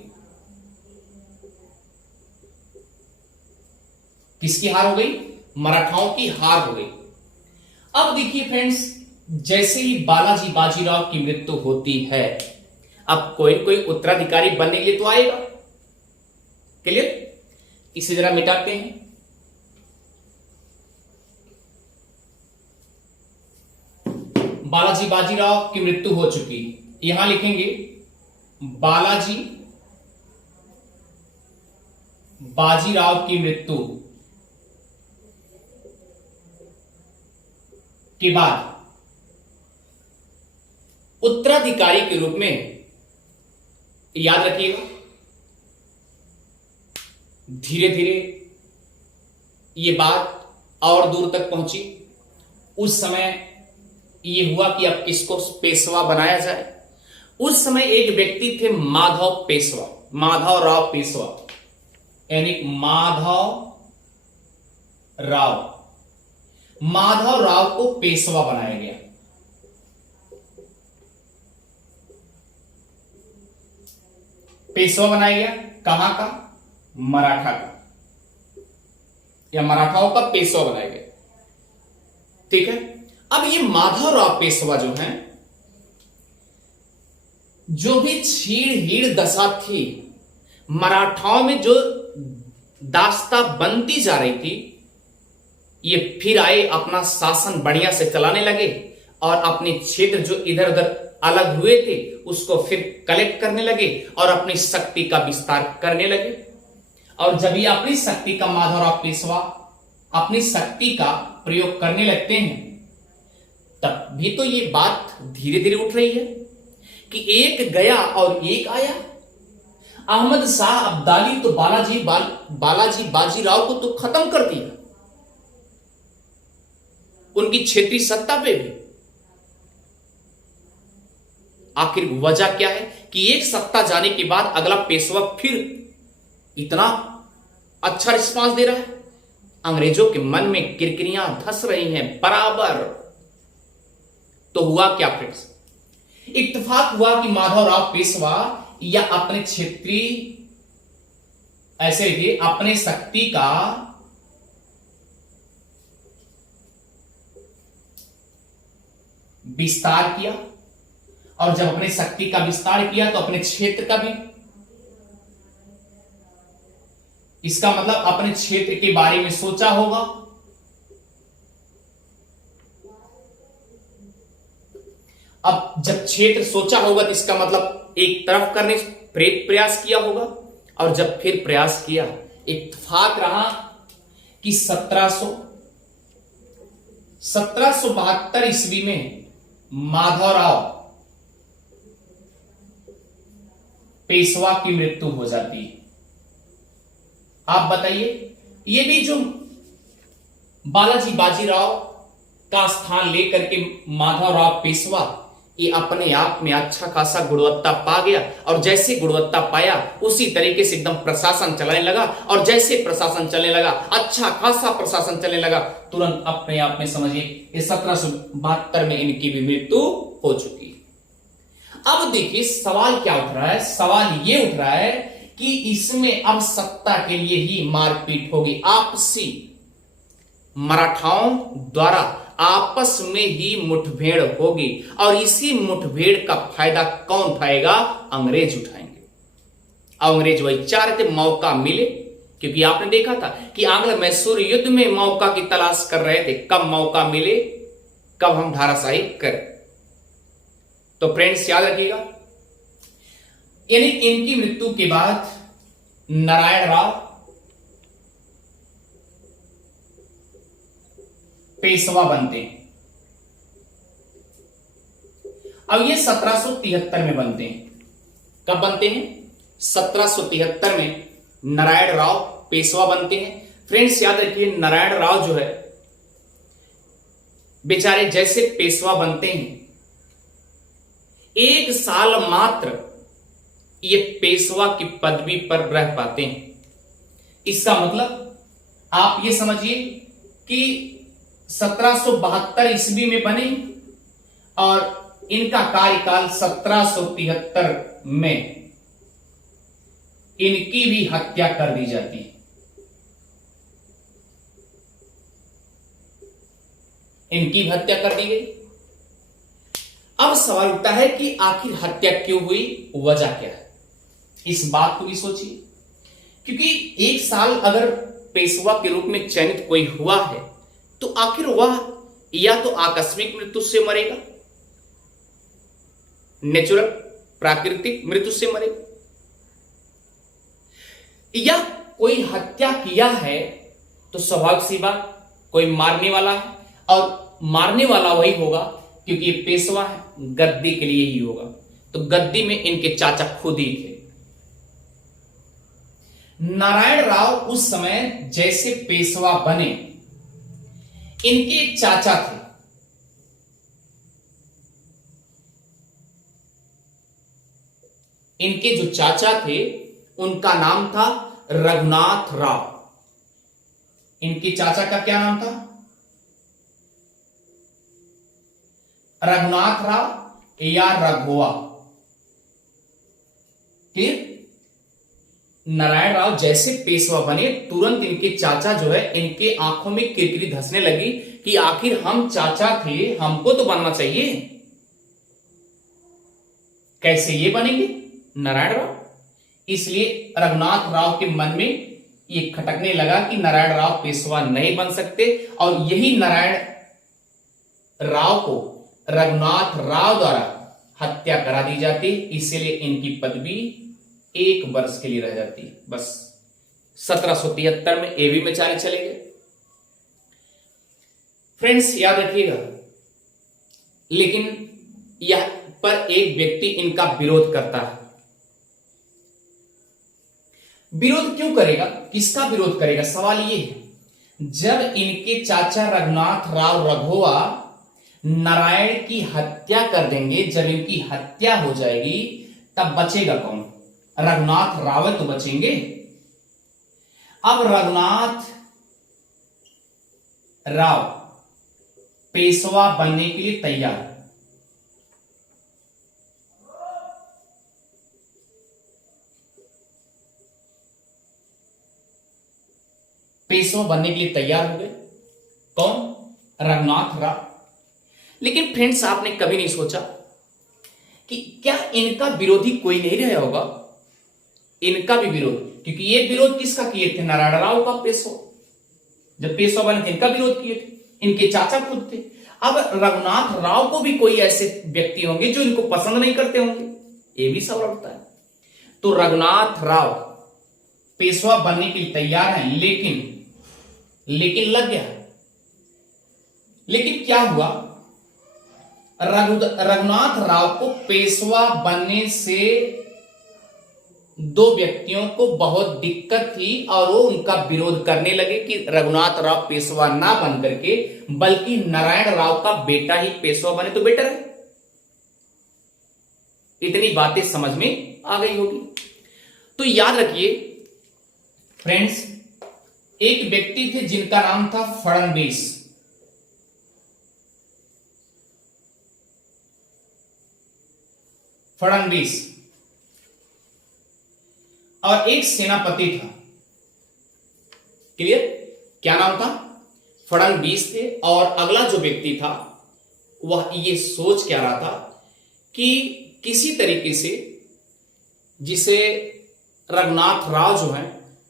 किसकी हार हो गई? मराठाओं की हार हो गई। अब देखिए फ्रेंड्स, जैसे ही बालाजी बाजीराव की मृत्यु होती है, अब कोई कोई उत्तराधिकारी बनने के लिए तो आएगा। क्लियर? इसे जरा मिटाते हैं। बालाजी बाजीराव की मृत्यु हो चुकी, यहां लिखेंगे बालाजी बाजीराव की मृत्यु के बाद उत्तराधिकारी के रूप में, याद रखिएगा, धीरे धीरे ये बात और दूर तक पहुंची। उस समय ये हुआ कि अब किसको पेशवा बनाया जाए। उस समय एक व्यक्ति थे माधव पेशवा, माधव राव पेशवा, यानी माधव राव को पेशवा बनाया गया। पेशवा बनाया गया कहां का? मराठा का। या मराठाओं का पेशवा बनाया गया। ठीक है, अब ये माधवराव पेशवा जो हैं, जो भी छीड़ हीड़ दशा थी मराठाओं में, जो दास्ता बनती जा रही थी, ये फिर आए, अपना शासन बढ़िया से चलाने लगे और अपने क्षेत्र जो इधर उधर अलग हुए थे उसको फिर कलेक्ट करने लगे और अपनी शक्ति का विस्तार करने लगे। और जब ये अपनी शक्ति का, माधवराव पेशवा अपनी शक्ति का प्रयोग करने लगते हैं, तब भी तो ये बात धीरे धीरे उठ रही है कि एक गया और एक आया। अहमद शाह अब्दाली तो बालाजी बाजीराव को तो खत्म कर दिया, उनकी क्षेत्रीय सत्ता पे भी। आखिर वजह क्या है कि एक सत्ता जाने के बाद अगला पेशवा फिर इतना अच्छा रिस्पांस दे रहा है? अंग्रेजों के मन में किरकिरियां धस रही हैं बराबर। तो हुआ क्या फ्रेंड्स? इत्तेफाक हुआ कि माधवराव पेशवा या अपने क्षेत्रीय, ऐसे लिखिए, अपने शक्ति का विस्तार किया। और जब अपने शक्ति का विस्तार किया तो अपने क्षेत्र का भी, इसका मतलब अपने क्षेत्र के बारे में सोचा होगा। अब जब क्षेत्र सोचा होगा तो इसका मतलब एक तरफ करने प्रयास किया होगा। और जब फिर प्रयास किया, इत्तेफाक रहा कि 1772 ईस्वी में माधवराव पेशवा की मृत्यु हो जाती है। आप बताइए, ये भी जो बालाजी बाजीराव का स्थान लेकर के माधवराव पेशवा, ये अपने आप में अच्छा खासा गुणवत्ता पा गया। और जैसे गुणवत्ता पाया उसी तरीके से एकदम प्रशासन चलाने लगा। और जैसे प्रशासन चलने लगा, अच्छा खासा प्रशासन चलने लगा, तुरंत अपने आप में समझिए ये 1772 में इनकी भी मृत्यु हो चुकी है। अब देखिए सवाल क्या उठ रहा है? सवाल ये उठ रहा है कि इसमें अब सत्ता के लिए ही मारपीट होगी, आपसी, मराठाओं द्वारा आपस में ही मुठभेड़ होगी। और इसी मुठभेड़ का फायदा कौन उठाएगा? अंग्रेज उठाएंगे। अंग्रेज वही चाह रहे थे, मौका मिले, क्योंकि आपने देखा था कि आंग्ल मैसूर युद्ध में मौका की तलाश कर रहे थे, कब मौका मिले, कब हम धाराशाही करें। तो फ्रेंड्स याद रखिएगा, यानी इनकी मृत्यु के बाद नारायण राव पेशवा बनते हैं। अब ये 1773 में बनते हैं। कब बनते हैं? 1773 में नारायण राव पेशवा बनते हैं। फ्रेंड्स याद रखिए, नारायण राव जो है बेचारे जैसे पेशवा बनते हैं, एक साल मात्र ये पेशवा की पदवी पर रह पाते हैं। इसका मतलब आप ये समझिए कि 1772 ईस्वी में बने और इनका कार्यकाल 1773 में इनकी भी हत्या कर दी जाती है। इनकी भी हत्या कर दी गई। अब सवाल उठता है कि आखिर हत्या क्यों हुई, वजह क्या है? इस बात को भी सोचिए, क्योंकि एक साल अगर पेशवा के रूप में चयनित कोई हुआ है तो आखिर वह या तो आकस्मिक मृत्यु से मरेगा, नेचुरल प्राकृतिक मृत्यु से मरेगा, या कोई हत्या किया है तो स्वाभाविक सी बात कोई मारने वाला है, और मारने वाला वही होगा क्योंकि ये पेशवा है, गद्दी के लिए ही होगा। तो गद्दी में इनके चाचा खुद ही थे। नारायण राव उस समय जैसे पेशवा बने, इनके एक चाचा थे, इनके जो चाचा थे उनका नाम था रघुनाथ राव। इनके चाचा का क्या नाम था? रघुनाथ राव या रघुआ। फिर नारायण राव जैसे पेशवा बने तुरंत इनके चाचा जो है इनके आंखों में किरकिरी धंसने लगी कि आखिर हम चाचा थे, हमको तो बनना चाहिए, कैसे ये बनेंगे नारायण राव। इसलिए रघुनाथ राव के मन में ये खटकने लगा कि नारायण राव पेशवा नहीं बन सकते, और यही नारायण राव को रघुनाथ राव द्वारा हत्या करा दी जाती, इसलिए इनकी पदवी 1 वर्ष के लिए रह जाती। बस 1773 में एवी में चले गए। फ्रेंड्स याद रखिएगा, लेकिन यह पर एक व्यक्ति इनका विरोध करता है। विरोध क्यों करेगा, किसका विरोध करेगा, सवाल ये है। जब इनके चाचा रघुनाथ राव रघोआ नारायण की हत्या कर देंगे, जब इनकी हत्या हो जाएगी, तब बचेगा कौन, रघुनाथ राव तो बचेंगे। अब रघुनाथ राव पेशवा बनने के लिए तैयार, पेशवा बनने के लिए तैयार हो गए, कौन, रघुनाथ राव। लेकिन फ्रेंड्स आपने कभी नहीं सोचा कि क्या इनका विरोधी कोई नहीं रहा होगा, इनका भी विरोध, क्योंकि ये विरोध किसका किए थे, नारायण राव का पेशवा, जब पेशवा बने थे इनका विरोध किए थे, इनके चाचा खुद थे। अब रघुनाथ राव को भी कोई ऐसे व्यक्ति होंगे जो इनको पसंद नहीं करते होंगे, ये भी सवाल उठता है। तो रघुनाथ राव पेशवा बनने के लिए तैयार हैं, लेकिन लग गया। लेकिन क्या हुआ, रघुनाथ राव को पेशवा बनने से 2 व्यक्तियों को बहुत दिक्कत थी, और वो उनका विरोध करने लगे कि रघुनाथ राव पेशवा ना बन करके बल्कि नारायण राव का बेटा ही पेशवा बने तो बेटर है। इतनी बातें समझ में आ गई होगी। तो याद रखिए फ्रेंड्स, एक व्यक्ति थे जिनका नाम था फडणवीस। फडणवीस और एक सेनापति था, क्लियर, क्या नाम था, फडणवीस थे। और अगला जो व्यक्ति था वह ये सोच क्या रहा था कि किसी तरीके से जिसे रघुनाथ राव जो है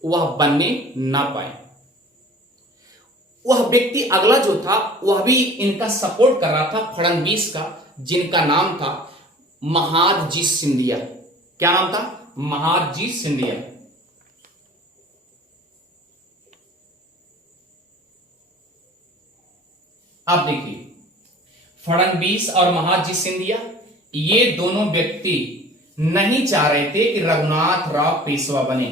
वह बनने ना पाए। वह व्यक्ति अगला जो था वह भी इनका सपोर्ट कर रहा था, फडणवीस का, जिनका नाम था महादजी सिंधिया। क्या नाम था, महादजी सिंधिया। अब देखिए, फडणवीस और महादजी सिंधिया ये दोनों व्यक्ति नहीं चाह रहे थे कि रघुनाथ राव पेशवा बने।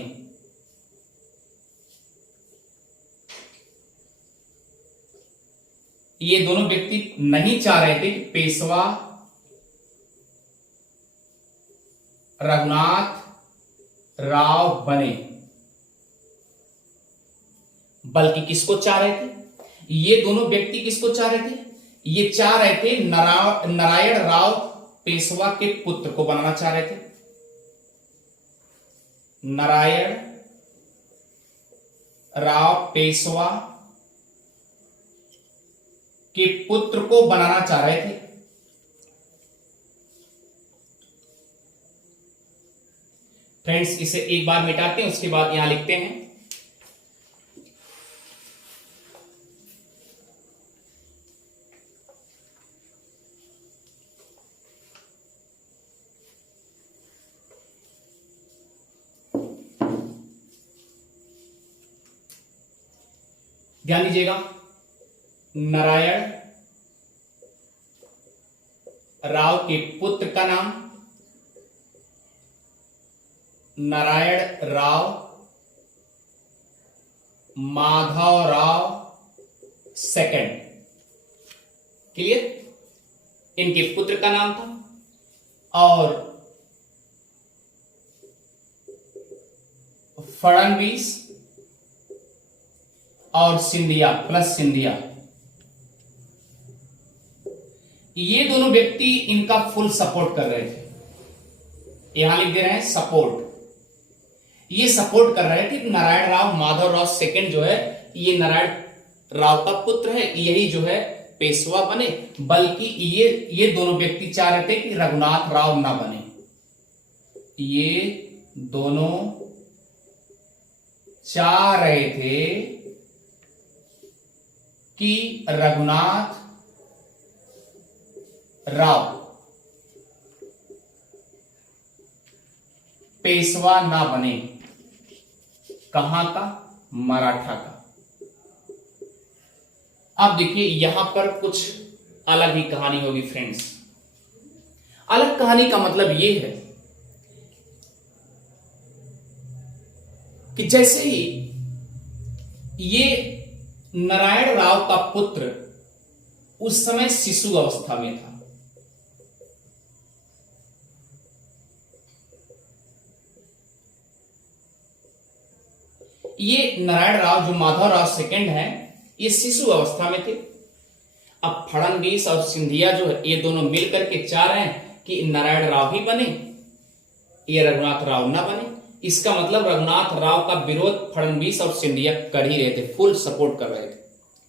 ये दोनों व्यक्ति नहीं चाह रहे थे कि पेशवा रघुनाथ राव बने, बल्कि किसको चाह रहे थे, ये दोनों व्यक्ति किसको चाह रहे थे, ये चाह रहे थे नारायण राव पेशवा के पुत्र को बनाना चाह रहे थे। नारायण राव पेशवा के पुत्र को बनाना चाह रहे थे। फ्रेंड्स इसे एक बार मिटाते हैं, उसके बाद यहां लिखते हैं ध्यान दीजिएगा, नारायण राव के पुत्र का नाम नारायण राव माधव राव सेकंड, क्लियर, इनके पुत्र का नाम था। और फडणवीस और सिंधिया प्लस सिंधिया, ये दोनों व्यक्ति इनका फुल सपोर्ट कर रहे थे। यहां लिख दे रहे हैं सपोर्ट। ये सपोर्ट कर रहे हैं कि नारायण राव माधव राव सेकंड जो है ये नारायण राव का पुत्र है, यही जो है पेशवा बने, बल्कि ये दोनों व्यक्ति चाह रहे थे कि रघुनाथ राव ना बने। ये दोनों चाह रहे थे कि रघुनाथ राव पेशवा ना बने। कहां का? मराठा का। अब देखिए यहां पर कुछ अलग ही कहानी होगी फ्रेंड्स। अलग कहानी का मतलब यह है कि जैसे ही ये नारायण राव का पुत्र उस समय शिशु अवस्था में था, ये नारायण राव जो माधव राव सेकंड है ये शिशु अवस्था में थे। अब फडणवीस और सिंधिया जो है ये दोनों मिलकर के चाह रहे हैं कि नारायण राव ही बने, ये रघुनाथ राव ना बने। इसका मतलब रघुनाथ राव का विरोध फडणवीस और सिंधिया कर ही रहे थे, फुल सपोर्ट कर रहे थे।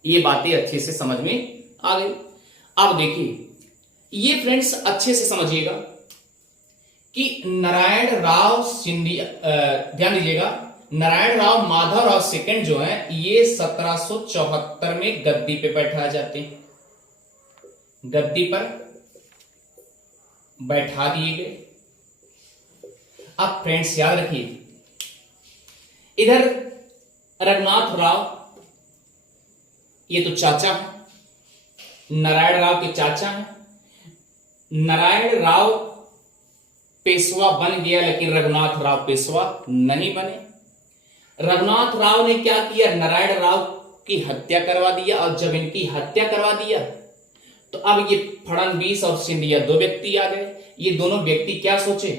ये बातें अच्छे से समझ में आ गई। अब देखिए ये फ्रेंड्स अच्छे से समझिएगा कि नारायण राव सिंधिया, ध्यान दीजिएगा, नारायण राव माधव राव सेकंड जो है ये 1774 में गद्दी पे बैठा जाते हैं, गद्दी पर बैठा दिए गए। अब फ्रेंड्स याद रखिए, इधर रघुनाथ राव ये तो चाचा है, नारायण राव के चाचा हैं। नारायण राव पेशवा बन गया लेकिन रघुनाथ राव पेशवा नहीं बने। रघुनाथ राव ने क्या किया? नारायण राव की हत्या करवा दिया, और जब इनकी हत्या करवा दिया तो अब ये फडणवीस और सिंधिया दो व्यक्ति आ गए। ये दोनों व्यक्ति क्या सोचे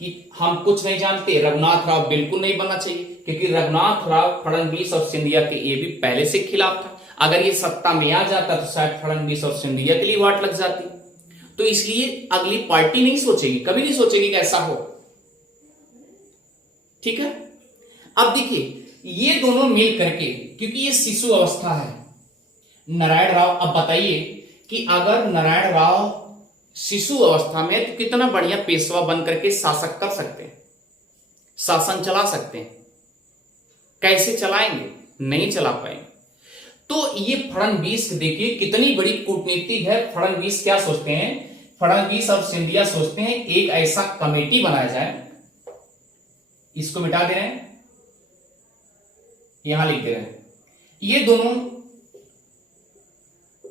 कि हम कुछ नहीं जानते, रघुनाथ राव बिल्कुल नहीं बनना चाहिए, क्योंकि रघुनाथ राव फडणवीस और सिंधिया के ये भी पहले से खिलाफ था। अगर ये सत्ता में आ जाता तो शायद फडणवीस और सिंधिया के लिए वाट लग जाती। तो इसलिए अगली पार्टी नहीं सोचेगी, कभी नहीं सोचेगी कि ऐसा हो। ठीक है, अब देखिए ये दोनों मिल करके, क्योंकि ये शिशु अवस्था है नारायण राव। अब बताइए कि अगर नारायण राव शिशु अवस्था में तो कितना बढ़िया पेशवा बन करके शासक कर सकते हैं, शासन चला सकते हैं। कैसे चलाएंगे? नहीं चला पाएंगे। तो ये फडणवीस देखिए कितनी बड़ी कूटनीति है। फडणवीस क्या सोचते हैं? फडणवीस और सिंधिया सोचते हैं एक ऐसा कमेटी बनाया जाए, इसको मिटा दे रहे हैं, यहां लिख दे रहे हैं, ये दोनों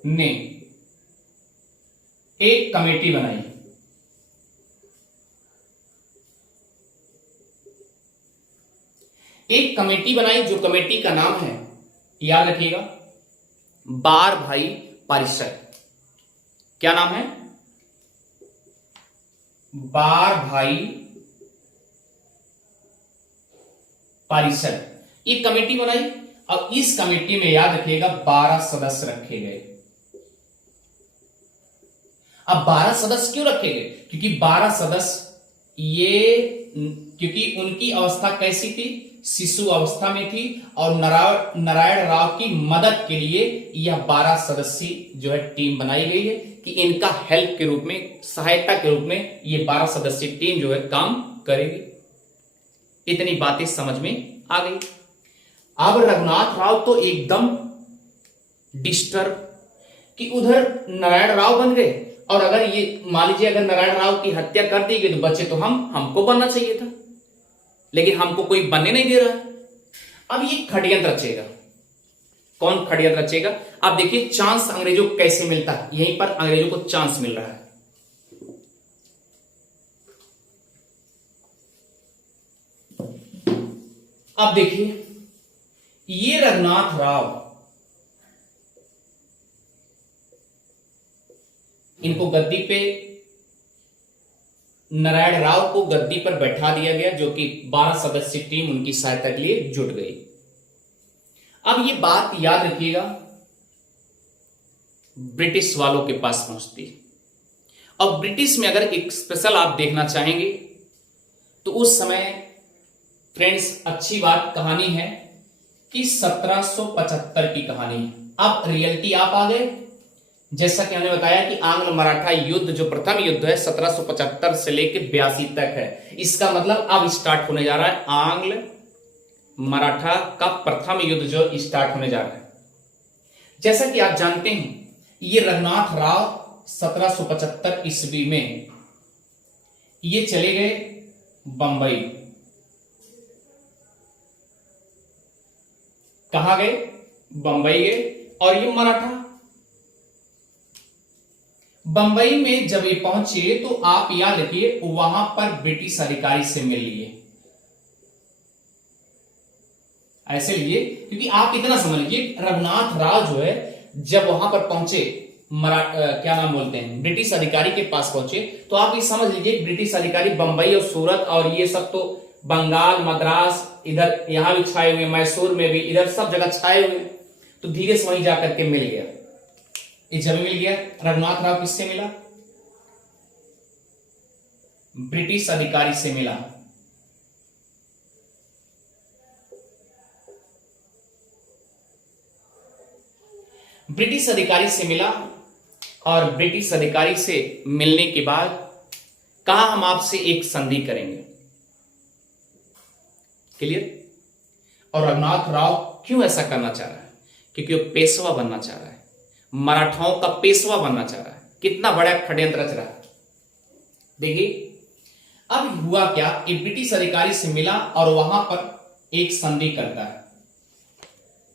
ने एक कमेटी बनाई, एक कमेटी बनाई जो कमेटी का नाम है, याद रखिएगा, बार भाई परिषद। क्या नाम है? बार भाई परिषद। ये कमेटी बनाई। अब इस कमेटी में याद रखिएगा 12 सदस्य रखे गए। अब 12 सदस्य क्यों रखे गए? क्योंकि 12 सदस्य ये, क्योंकि उनकी अवस्था कैसी थी? शिशु अवस्था में थी, और नारायण राव की मदद के लिए यह 12 सदस्यीय जो है टीम बनाई गई है कि इनका हेल्प के रूप में, सहायता के रूप में ये 12 सदस्यीय टीम जो है काम करेगी। इतनी बातें समझ में आ गई। अब रघुनाथ राव तो एकदम डिस्टर्ब कि उधर नारायण राव बन गए, और अगर ये मान लीजिए अगर नारायण राव की हत्या कर दी गई तो बच्चे तो हमको बनना चाहिए था, लेकिन हमको कोई बनने नहीं दे रहा है। अब ये षड्यंत्र रचेगा। कौन षड्यंत्र रचेगा? अब देखिए चांस अंग्रेजों को कैसे मिलता है, यहीं पर अंग्रेजों को चांस मिल रहा है। अब देखिए ये रघुनाथ राव, इनको गद्दी पे, नारायण राव को गद्दी पर बैठा दिया गया, जो कि 12 सदस्यीय टीम उनकी सहायता के लिए जुट गई। अब ये बात याद रखिएगा, ब्रिटिश वालों के पास पहुंचती। और ब्रिटिश में अगर एक स्पेशल आप देखना चाहेंगे तो उस समय फ्रेंड्स अच्छी बात कहानी है कि 1775 की कहानी है। अब रियलिटी आप आ गए। जैसा कि हमने बताया कि आंग्ल मराठा युद्ध जो प्रथम युद्ध है 1775 से लेकर 82 तक है। इसका मतलब अब स्टार्ट होने जा रहा है आंग्ल मराठा का प्रथम युद्ध जो स्टार्ट होने जा रहा है। जैसा कि आप जानते हैं ये रघुनाथ राव 1775 ईस्वी में ये चले गए बंबई। कहा गए? बंबई गए। और ये मराठा बंबई में जब ये पहुंचे तो आप याद रखिए वहां पर ब्रिटिश अधिकारी से मिल लिए। ऐसे लिए क्योंकि आप इतना समझ लीजिए रघुनाथ राव जो है जब वहां पर पहुंचे क्या नाम बोलते हैं ब्रिटिश अधिकारी के पास पहुंचे तो आप ये समझ लीजिए ब्रिटिश अधिकारी बंबई और सूरत और ये सब तो बंगाल मद्रास इधर यहां भी छाए हुए, मैसूर में भी, इधर सब जगह छाए हुए। तो धीरे से वहीं जाकर के मिल गया। ये जब मिल गया रघुनाथ राव किससे मिला? ब्रिटिश अधिकारी से मिला। ब्रिटिश अधिकारी से मिला और ब्रिटिश अधिकारी से मिलने के बाद कहा हम आपसे एक संधि करेंगे। क्लियर? और रघुनाथ राव क्यों ऐसा करना चाह रहा है? क्योंकि वो पेशवा बनना चाह रहा है, मराठाओं का पेशवा बनना चाह रहा है। कितना बड़ा षड्यंत्र रच रहा है देखिए। अब हुआ क्या, एक ब्रिटिश अधिकारी से मिला और वहां पर एक संधि करता है।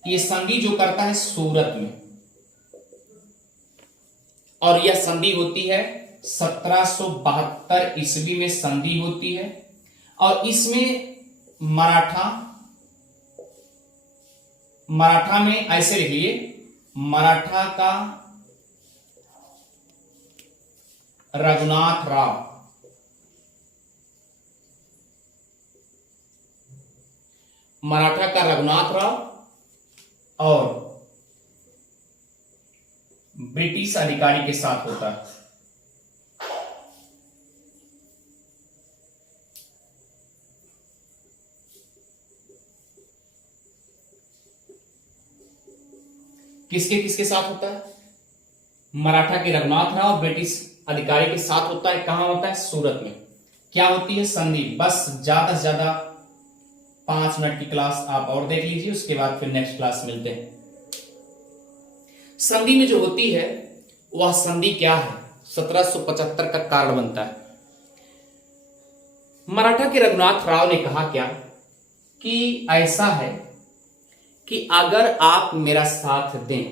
ये संधि जो करता है सूरत में, और यह संधि होती है 1772 ईस्वी में संधि होती है। और इसमें मराठा में ऐसे लिखिए, मराठा का रघुनाथ राव, मराठा का रघुनाथ राव और ब्रिटिश अधिकारी के साथ होता है। किसके किसके साथ होता है? मराठा के रघुनाथ राव ब्रिटिश अधिकारी के साथ होता है। कहां होता है? सूरत में। क्या होती है? संधि। बस ज्यादा से ज्यादा 5 मिनट की क्लास आप और देख लीजिए, उसके बाद फिर नेक्स्ट क्लास मिलते हैं। संधि में जो होती है वह संधि क्या है? 1775 का कारण बनता है। मराठा के रघुनाथ राव ने कहा क्या कि ऐसा है कि अगर आप मेरा साथ दें,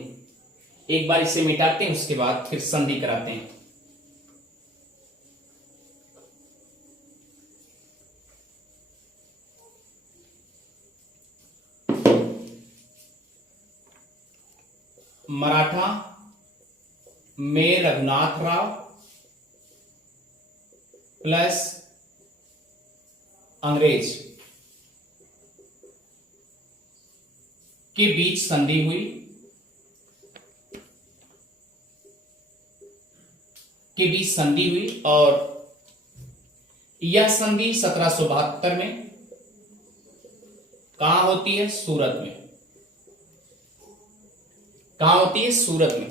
एक बार इसे मिटाते हैं उसके बाद फिर संधि कराते हैं। मराठा में रघुनाथ राव प्लस अंग्रेज के बीच संधि हुई, और यह संधि 1772 में कहां होती है? सूरत में। कहां होती है? सूरत में।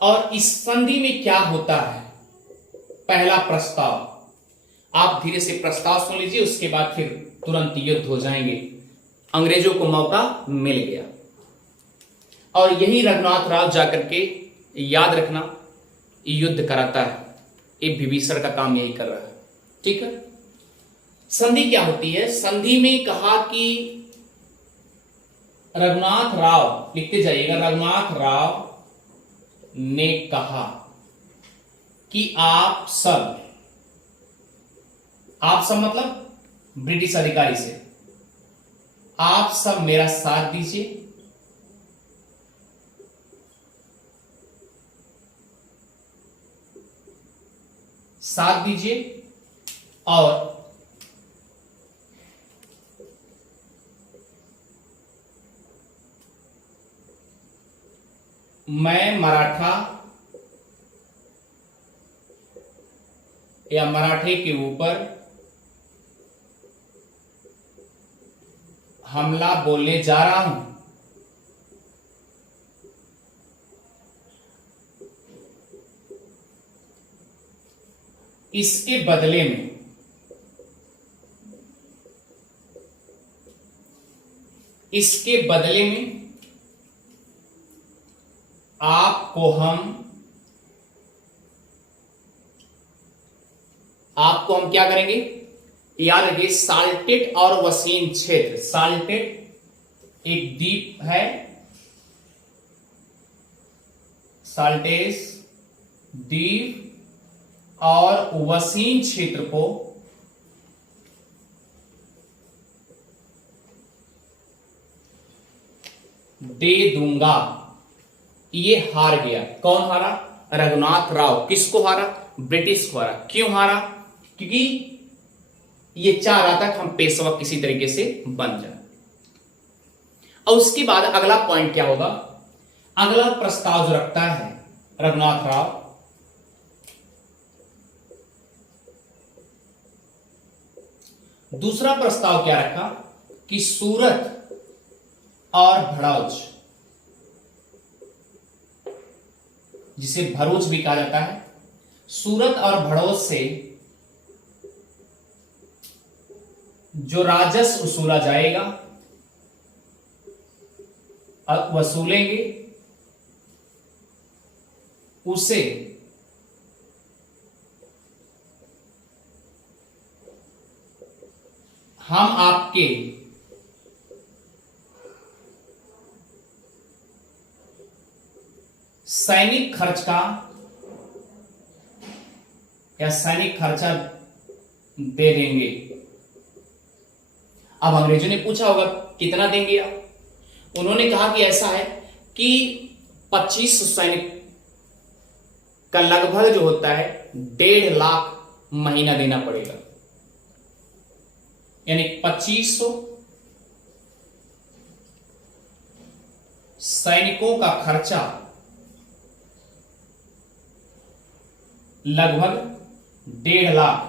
और इस संधि में क्या होता है? पहला प्रस्ताव, आप धीरे से प्रस्ताव सुन लीजिए, उसके बाद फिर तुरंत युद्ध हो जाएंगे। अंग्रेजों को मौका मिल गया और यही रघुनाथ राव जाकर के, याद रखना, युद्ध कराता है। ये विभीषण का काम यही कर रहा है। ठीक है। संधि क्या होती है? संधि में कहा कि रघुनाथ राव, लिखते जाइएगा, रघुनाथ राव ने कहा कि आप सब मतलब ब्रिटिश अधिकारी से, आप सब मेरा साथ दीजिए, और मैं मराठा या मराठे के ऊपर हमला बोलने जा रहा हूं। इसके बदले में आपको हम क्या करेंगे, याद रखिए साल्टेट और वसीन क्षेत्र। साल्टेट एक द्वीप है, साल्टेस द्वीप, और वसीन क्षेत्र को दे दूंगा। ये हार गया। कौन हारा? रघुनाथ राव। किसको हारा? ब्रिटिश को हारा। क्यों हारा? क्योंकि ये चाह रहा था कि हम पेशवा किसी तरीके से बन जाए। और उसके बाद अगला पॉइंट क्या होगा? अगला प्रस्ताव जो रखता है रघुनाथ राव, दूसरा प्रस्ताव क्या रखा कि सूरत और भड़ौच, जिसे भरूच भी कहा जाता है, सूरत और भड़ौच से जो राजस्व वसूला जाएगा, वसूलेंगे, उसे हम आपके सैनिक खर्च का या सैनिक खर्चा दे देंगे। अब अंग्रेजों ने पूछा होगा कितना देंगे आप? उन्होंने कहा कि ऐसा है कि 25 सैनिक का लगभग जो होता है 1.5 लाख महीना देना पड़ेगा, यानी 2500 सैनिकों का खर्चा लगभग 1.5 लाख।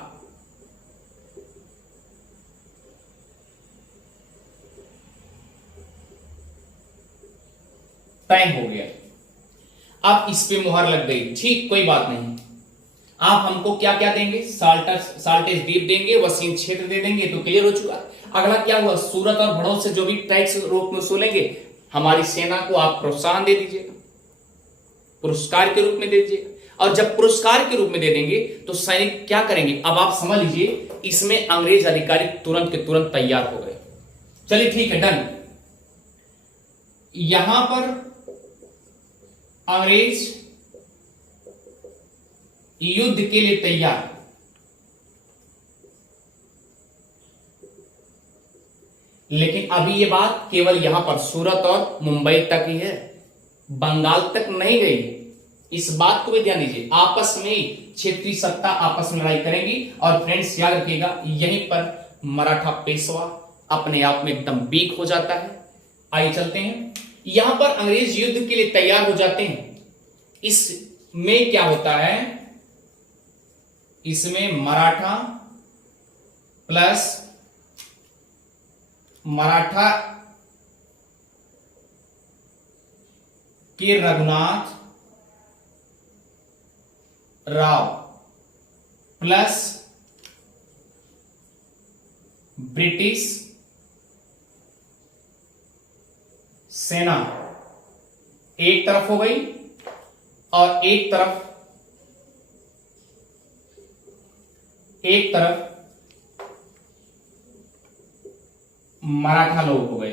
तय हो गया। अब इस पे मुहर लग गई। ठीक, कोई बात नहीं, आप हमको क्या क्या देंगे? साल्टेस द्वीप देंगे, वसीन क्षेत्र दे देंगे, तो क्लियर हो चुका। अगला क्या हुआ? सूरत और भड़ौच से जो भी टैक्स रूप में वसूलेंगे, हमारी सेना को आप प्रोत्साहन दे दीजिएगा, पुरस्कार के रूप में दे दीजिएगा। और जब पुरस्कार के रूप में दे देंगे तो सैनिक क्या करेंगे? अब आप समझ लीजिए, इसमें अंग्रेज अधिकारी तुरंत के तुरंत तैयार हो गए। चलिए ठीक है, डन। यहां पर अंग्रेज युद्ध के लिए तैयार। लेकिन अभी ये बात केवल यहां पर सूरत और मुंबई तक ही है, बंगाल तक नहीं गई। इस बात को भी ध्यान दीजिए, आपस में ही क्षेत्रीय सत्ता आपस में लड़ाई करेंगी। और फ्रेंड्स याद रखिएगा, यहीं पर मराठा पेशवा अपने आप में एकदम वीक हो जाता है। आइए चलते हैं। यहां पर अंग्रेज युद्ध के लिए तैयार हो जाते हैं। इसमें क्या होता है? इसमें मराठा प्लस मराठा के रघुनाथ राव प्लस ब्रिटिश सेना एक तरफ हो गई, और एक तरफ मराठा लोग हो गए।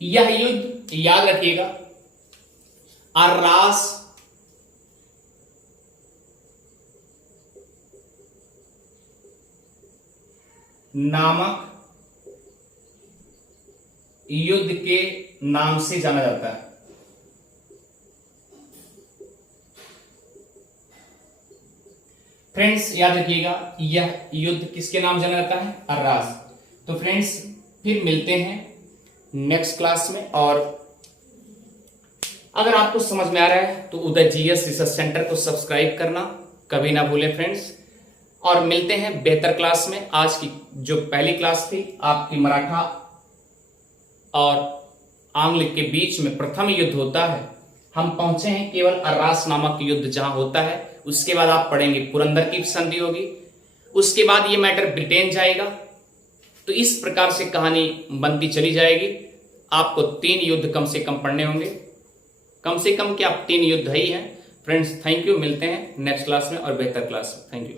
यह युद्ध याद रखिएगा, अर्रास नामक युद्ध के नाम से जाना जाता है। फ्रेंड्स याद रखिएगा, यह युद्ध किसके नाम जाना जाता है? अर्रास। तो फ्रेंड्स फिर मिलते हैं नेक्स्ट क्लास में। और अगर आपको समझ में आ रहा है तो उदय जीएस रिसर्च सेंटर को सब्सक्राइब करना कभी ना भूलें फ्रेंड्स। और मिलते हैं बेहतर क्लास में। आज की जो पहली क्लास थी आपकी मराठा और आंग्ल के बीच में प्रथम युद्ध होता है, हम पहुंचे हैं केवल अर्रास नामक युद्ध जहां होता है। उसके बाद आप पढ़ेंगे पुरंदर की संधि होगी, उसके बाद ये मैटर ब्रिटेन जाएगा। तो इस प्रकार से कहानी बनती चली जाएगी। आपको 3 युद्ध कम से कम पढ़ने होंगे, कम से कम क्या 3 युद्ध ही हैं फ्रेंड्स। थैंक यू, मिलते हैं नेक्स्ट क्लास में और बेहतर क्लास में। Thank you.